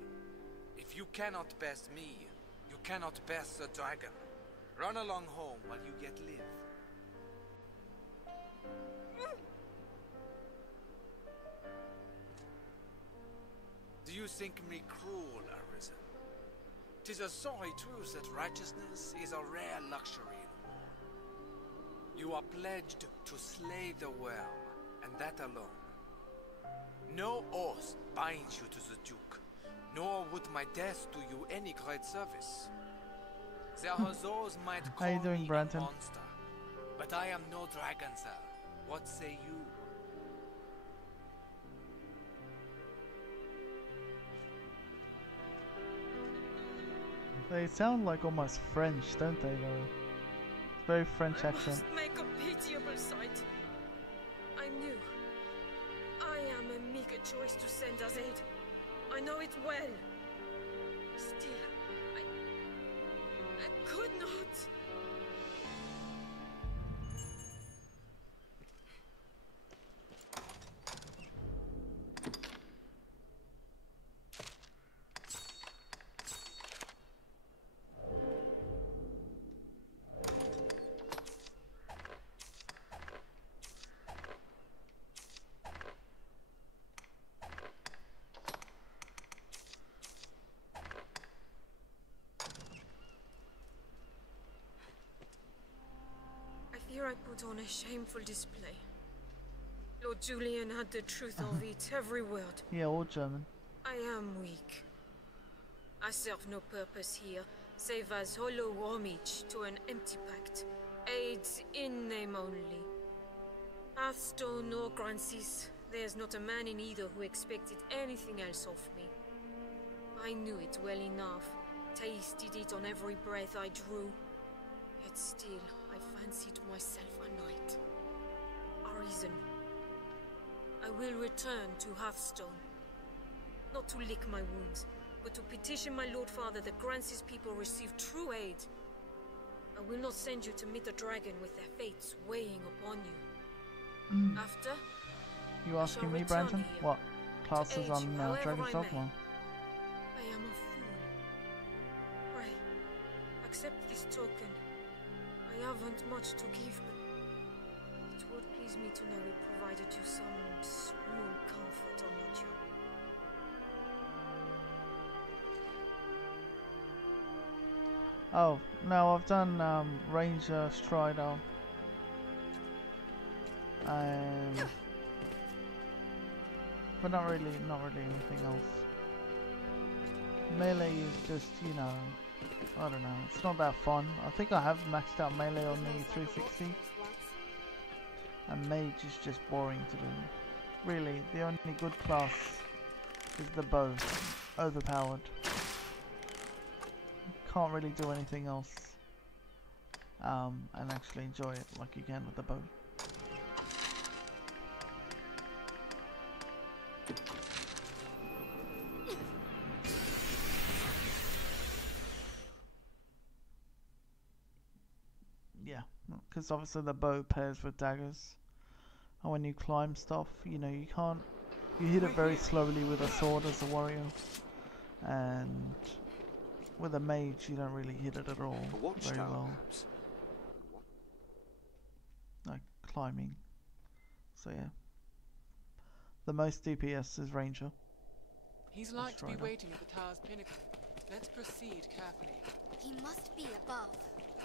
If you cannot best me, you cannot best the dragon. Run along home while you yet live. Do you think me cruel, Arisen? 'Tis a sorry truth that righteousness is a rare luxury in war. You are pledged to slay the worm, and that alone. No oath binds you to the Duke, nor would my death do you any great service. There are those might How call you doing, me a Branton? monster, but I am no dragon, sir. What say you? They sound like almost French, don't they, though? Very French I accent. must make a pitiable sight. I knew. I am a meager choice to send as aid. I know it well. Still, I could not. Here I put on a shameful display. Lord Julian had the truth of it, every word. Yeah, all German. I am weak. I serve no purpose here, save as hollow homage to an empty pact. Aids in name only. Hearthstone or Grancis, there's not a man in either who expected anything else of me. I knew it well enough, tasted it on every breath I drew. Yet still, I fancied myself a knight. Arisen. I will return to Hearthstone. Not to lick my wounds, but to petition my Lord Father that Grancis people receive true aid. I will not send you to meet the dragon with their fates weighing upon you. After, You asking me, Branton? What classes on Dragon's Dogma? I am a fool. Pray, accept this token. I haven't much to give, but it would please me to know it provided you some small comfort on your journey. Oh, no, I've done Ranger, Strider, but not really anything else. Melee is just, you know, I don't know, it's not that fun. I think I have maxed out melee on the 360, and mage is just boring to do. Really, the only good class is the bow, overpowered. Can't really do anything else and actually enjoy it like you can with the bow. Yeah, because obviously the bow pairs with daggers, and when you climb stuff, you know, you hit it very slowly with a sword as a warrior, and with a mage you don't really hit it at all very well. Like climbing. So yeah. The most DPS is Ranger. He's like to be waiting at the tower's pinnacle. Let's proceed carefully. He must be above.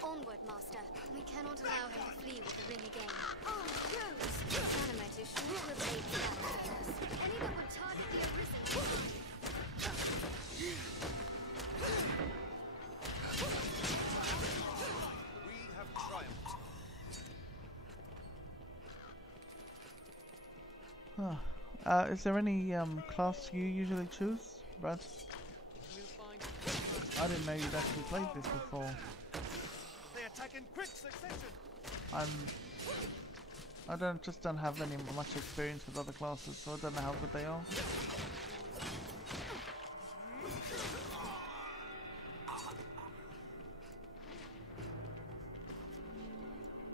Onward, Master. We cannot allow him to flee with the ring again. Oh, Rose! This animate is sure of aid to that purpose. Any that would target the Arisen. We have triumphed. Is there any class you usually choose, Brad? I didn't know you'd actually played this before. They attack in quick succession. I don't have any much experience with other classes, so I don't know how good they are.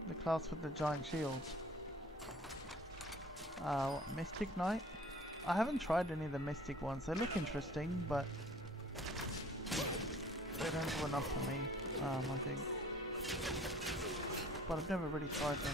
The class with the giant shield. Mystic Knight? I haven't tried any of the Mystic ones. They look interesting, but they don't do enough for me, I think. But I've never really tried them.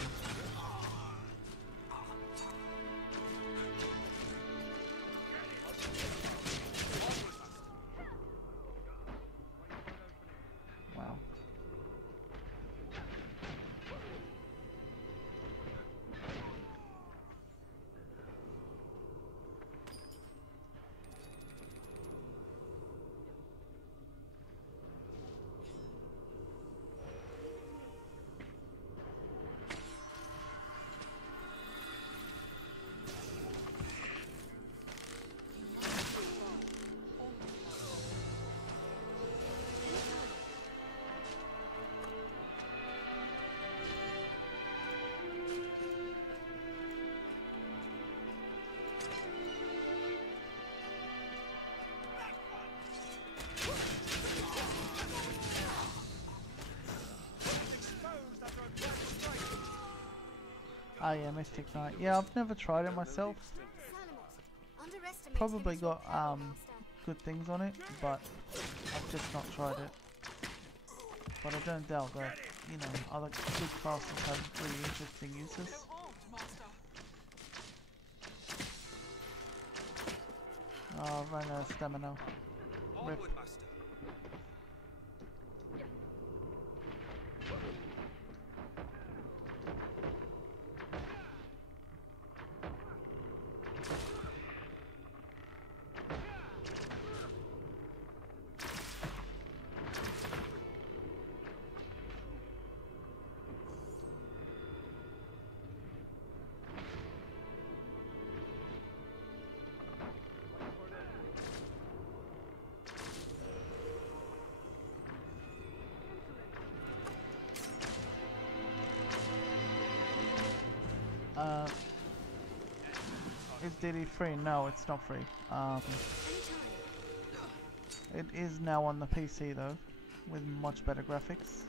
Oh yeah, Mystic Knight. Yeah, I've never tried it myself. Probably got good things on it, but I've just not tried it. But I don't doubt that, you know, other good classes have really interesting uses. Oh, I ran out of stamina. Rip. Is DD free? No, it's not free. It is now on the PC though, with much better graphics.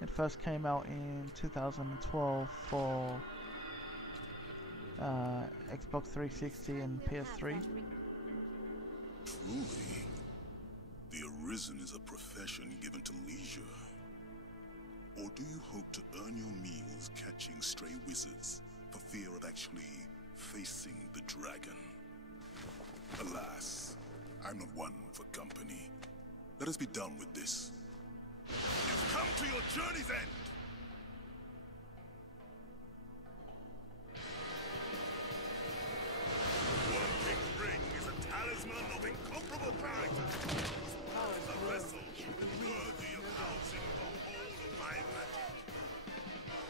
It first came out in 2012 for Xbox 360 and PS3. Truly, the Arisen is a profession given to leisure. Or do you hope to earn your meals catching stray wizards for fear of actually facing the dragon? Alas, I'm not one for company. Let us be done with this. You've come to your journey's end! One King's Ring is a talisman of incomparable character. A vessel worthy of housing the whole of my magic.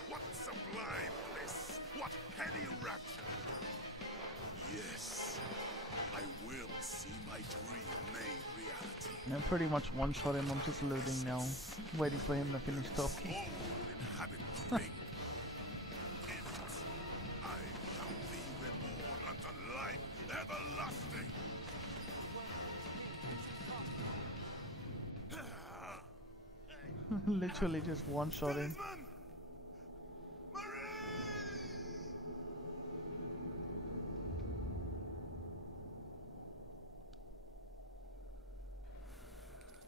What sublime bliss! What heady rapture! Yes, I will see my dream made reality. I pretty much one-shot him. I'm just looting now, waiting for him to finish talking. Inhabit the ring. In it, I shall be reborn unto life everlasting. Literally just one-shot him.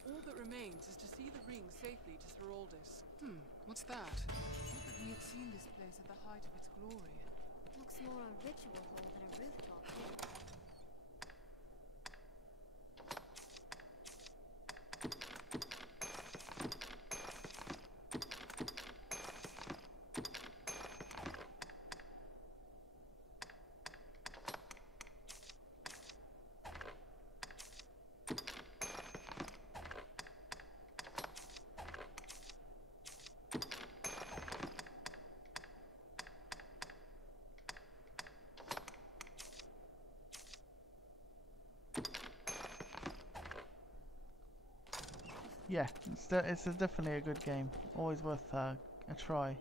All that remains is to see the ring safely to Thoraldis. What's that? Not that we had seen this place at the height of its glory. Looks more a ritual hall than a rooftop. Yeah, it's definitely a good game. Always worth a try.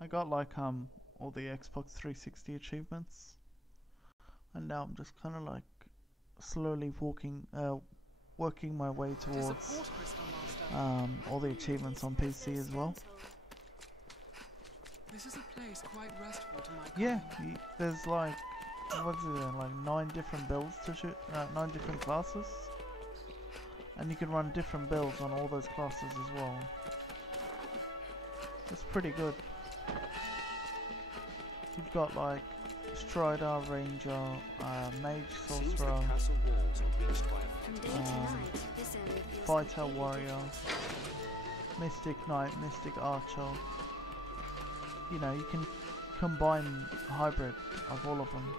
I got like all the Xbox 360 achievements, and now I'm just kind of like slowly working my way towards all the achievements on PC as well. This is a place quite restful to my Yeah, there's like, what is it, like 9 different builds to shoot, 9 different classes, and you can run different builds on all those classes as well. It's pretty good. You've got like Strider, Ranger, Mage, Sorcerer, Fighter, Warrior, Mystic Knight, Mystic Archer. You know, you can combine a hybrid of all of them.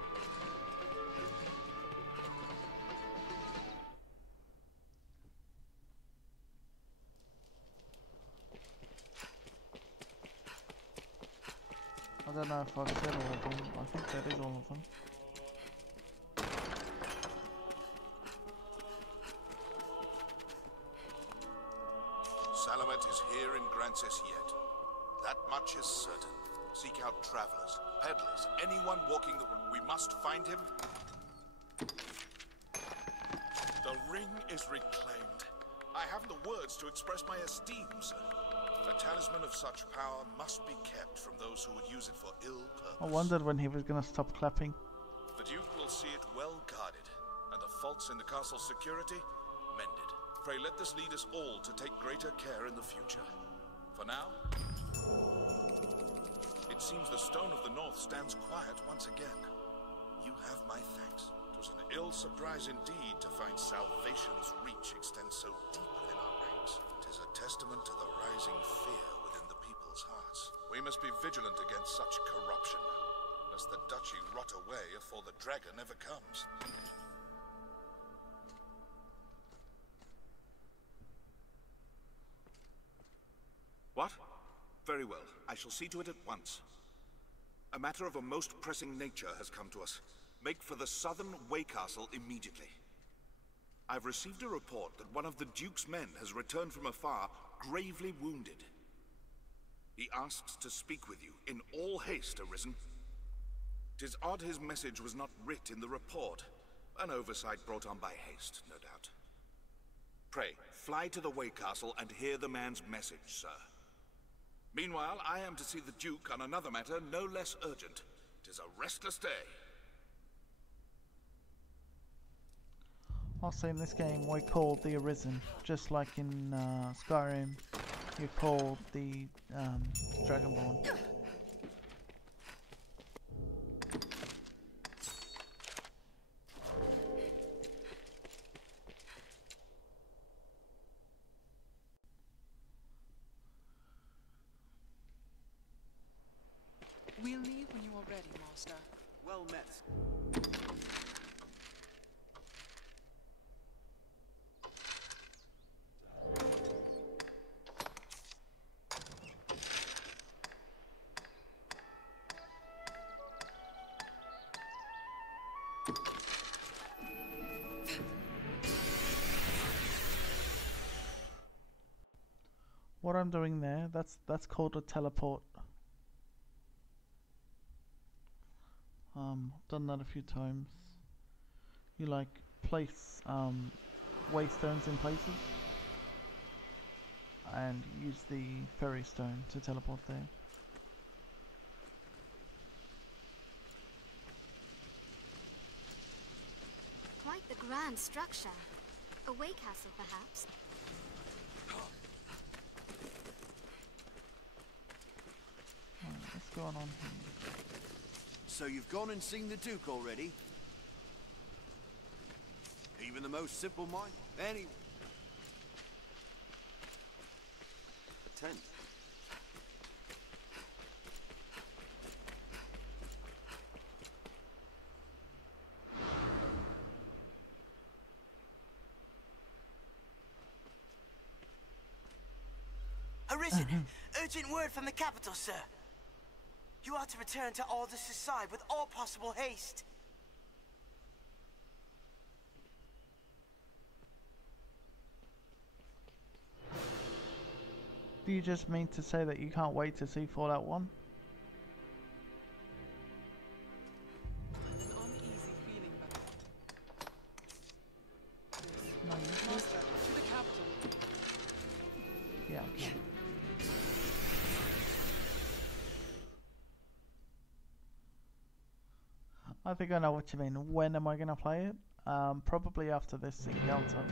don't know if I've said all of them. I think that is all of them. Salamet is here in Grancis yet. That much is certain. Seek out travelers, peddlers, anyone walking the road. We must find him. The ring is reclaimed. I haven't the words to express my esteem, sir. A talisman of such power must be kept from those who would use it for ill purpose. I wondered when he was going to stop clapping. The Duke will see it well guarded, and the faults in the castle's security mended. Pray let this lead us all to take greater care in the future. For now, it seems the Stone of the North stands quiet once again. You have my thanks. It was an ill surprise indeed to find salvation's reach extend so deep within our ranks. It is a testament to the rising fear within the people's hearts. We must be vigilant against such corruption, lest the duchy rot away afore the dragon ever comes. What? Very well. I shall see to it at once. A matter of a most pressing nature has come to us. Make for the southern Way Castle immediately. I've received a report that one of the Duke's men has returned from afar, gravely wounded. He asks to speak with you, in all haste, Arisen. 'Tis odd his message was not writ in the report. An oversight brought on by haste, no doubt. Pray, fly to the Way Castle and hear the man's message, sir. Meanwhile, I am to see the Duke on another matter no less urgent. 'Tis a restless day. Also in this game we're called the Arisen, just like in Skyrim you're called the Dragonborn. We'll leave when you are ready, Master. Well met. What I'm doing there, that's called a teleport. Done that a few times. You like place waystones in places and use the ferry stone to teleport there. Quite the grand structure. A way castle, perhaps. What's going on here? So you've gone and seen the Duke already? Even the most simple mind? Anyway. Attend. Arisen! Urgent word from the capital, sir. You are to return to Aldous' side with all possible haste. Do you just mean to say that you can't wait to see Fallout 1? An uneasy feeling about it. No, Master, to the capital. Yeah, okay. I think I know what you mean. When am I going to play it? Probably after this encounter.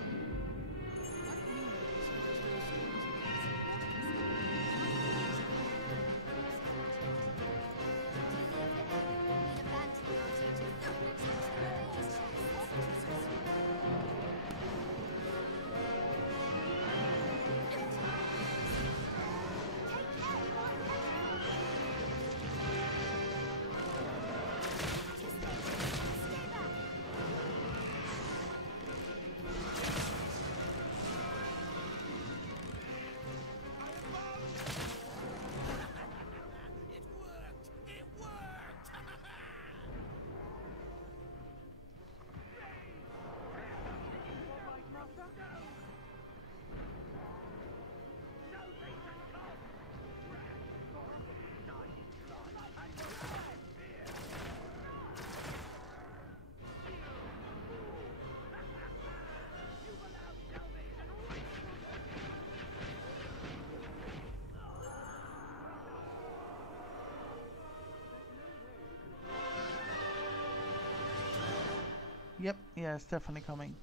Yep, yeah, it's definitely coming.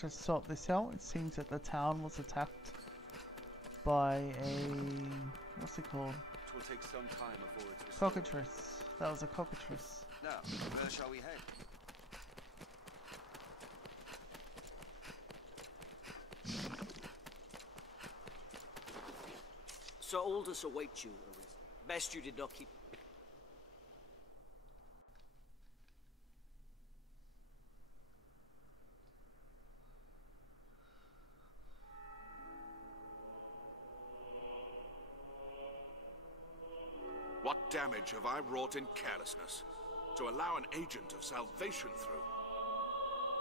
Just sort this out. It seems that the town was attacked by a... what's it called? It will take some time before it's restored. Cockatrice. That was a cockatrice. Now, where shall we head? Sir Aldous awaits you, Arisen. Best you did not keep... What damage have I wrought in carelessness to allow an agent of salvation through?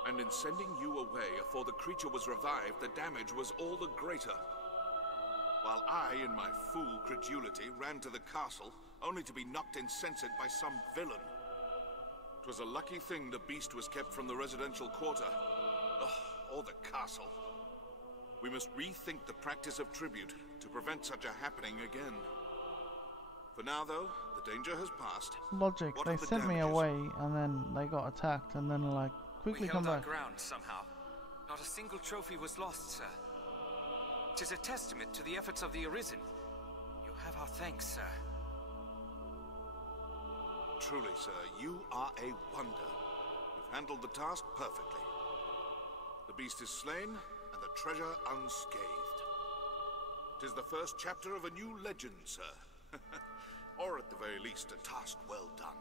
And in sending you away afore the creature was revived, the damage was all the greater. While I, in my fool credulity, ran to the castle, only to be knocked insensate by some villain. 'Twas a lucky thing the beast was kept from the residential quarter. Ugh, or the castle. We must rethink the practice of tribute to prevent such a happening again. For now, though, the danger has passed. Logic, they sent me away and then they got attacked and then like, quickly come back. We held our ground somehow. Not a single trophy was lost, sir. 'Tis a testament to the efforts of the Arisen. You have our thanks, sir. Truly, sir, you are a wonder. You've handled the task perfectly. The beast is slain, and the treasure unscathed. 'Tis the first chapter of a new legend, sir. Or at the very least, a task well done.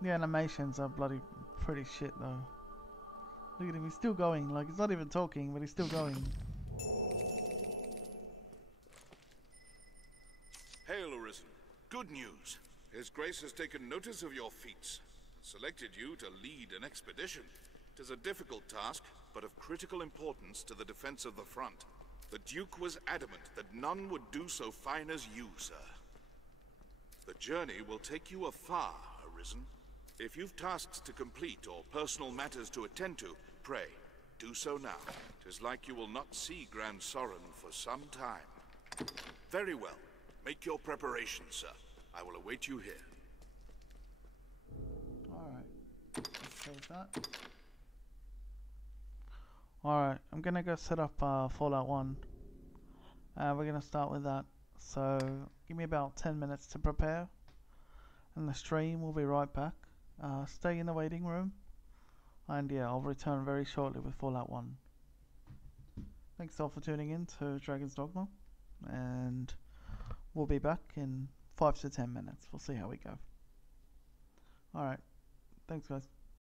The animations are bloody pretty shit though. Look at him, he's still going, like he's not even talking, but he's still going. Hail, Arisen. Good news. His Grace has taken notice of your feats, and selected you to lead an expedition. 'Tis a difficult task, but of critical importance to the defense of the front. The Duke was adamant that none would do so fine as you, sir. The journey will take you afar, Arisen. If you've tasks to complete or personal matters to attend to, pray, do so now. 'Tis like you will not see Grand Sorin for some time. Very well. Make your preparations, sir. I will await you here. Alright. Let's save that. Alright, I'm gonna go set up Fallout 1. We're gonna start with that. So, give me about 10 minutes to prepare. And the stream will be right back. Stay in the waiting room. And yeah, I'll return very shortly with Fallout 1. Thanks all for tuning in to Dragon's Dogma. And we'll be back in 5 to 10 minutes. We'll see how we go. Alright. Thanks guys.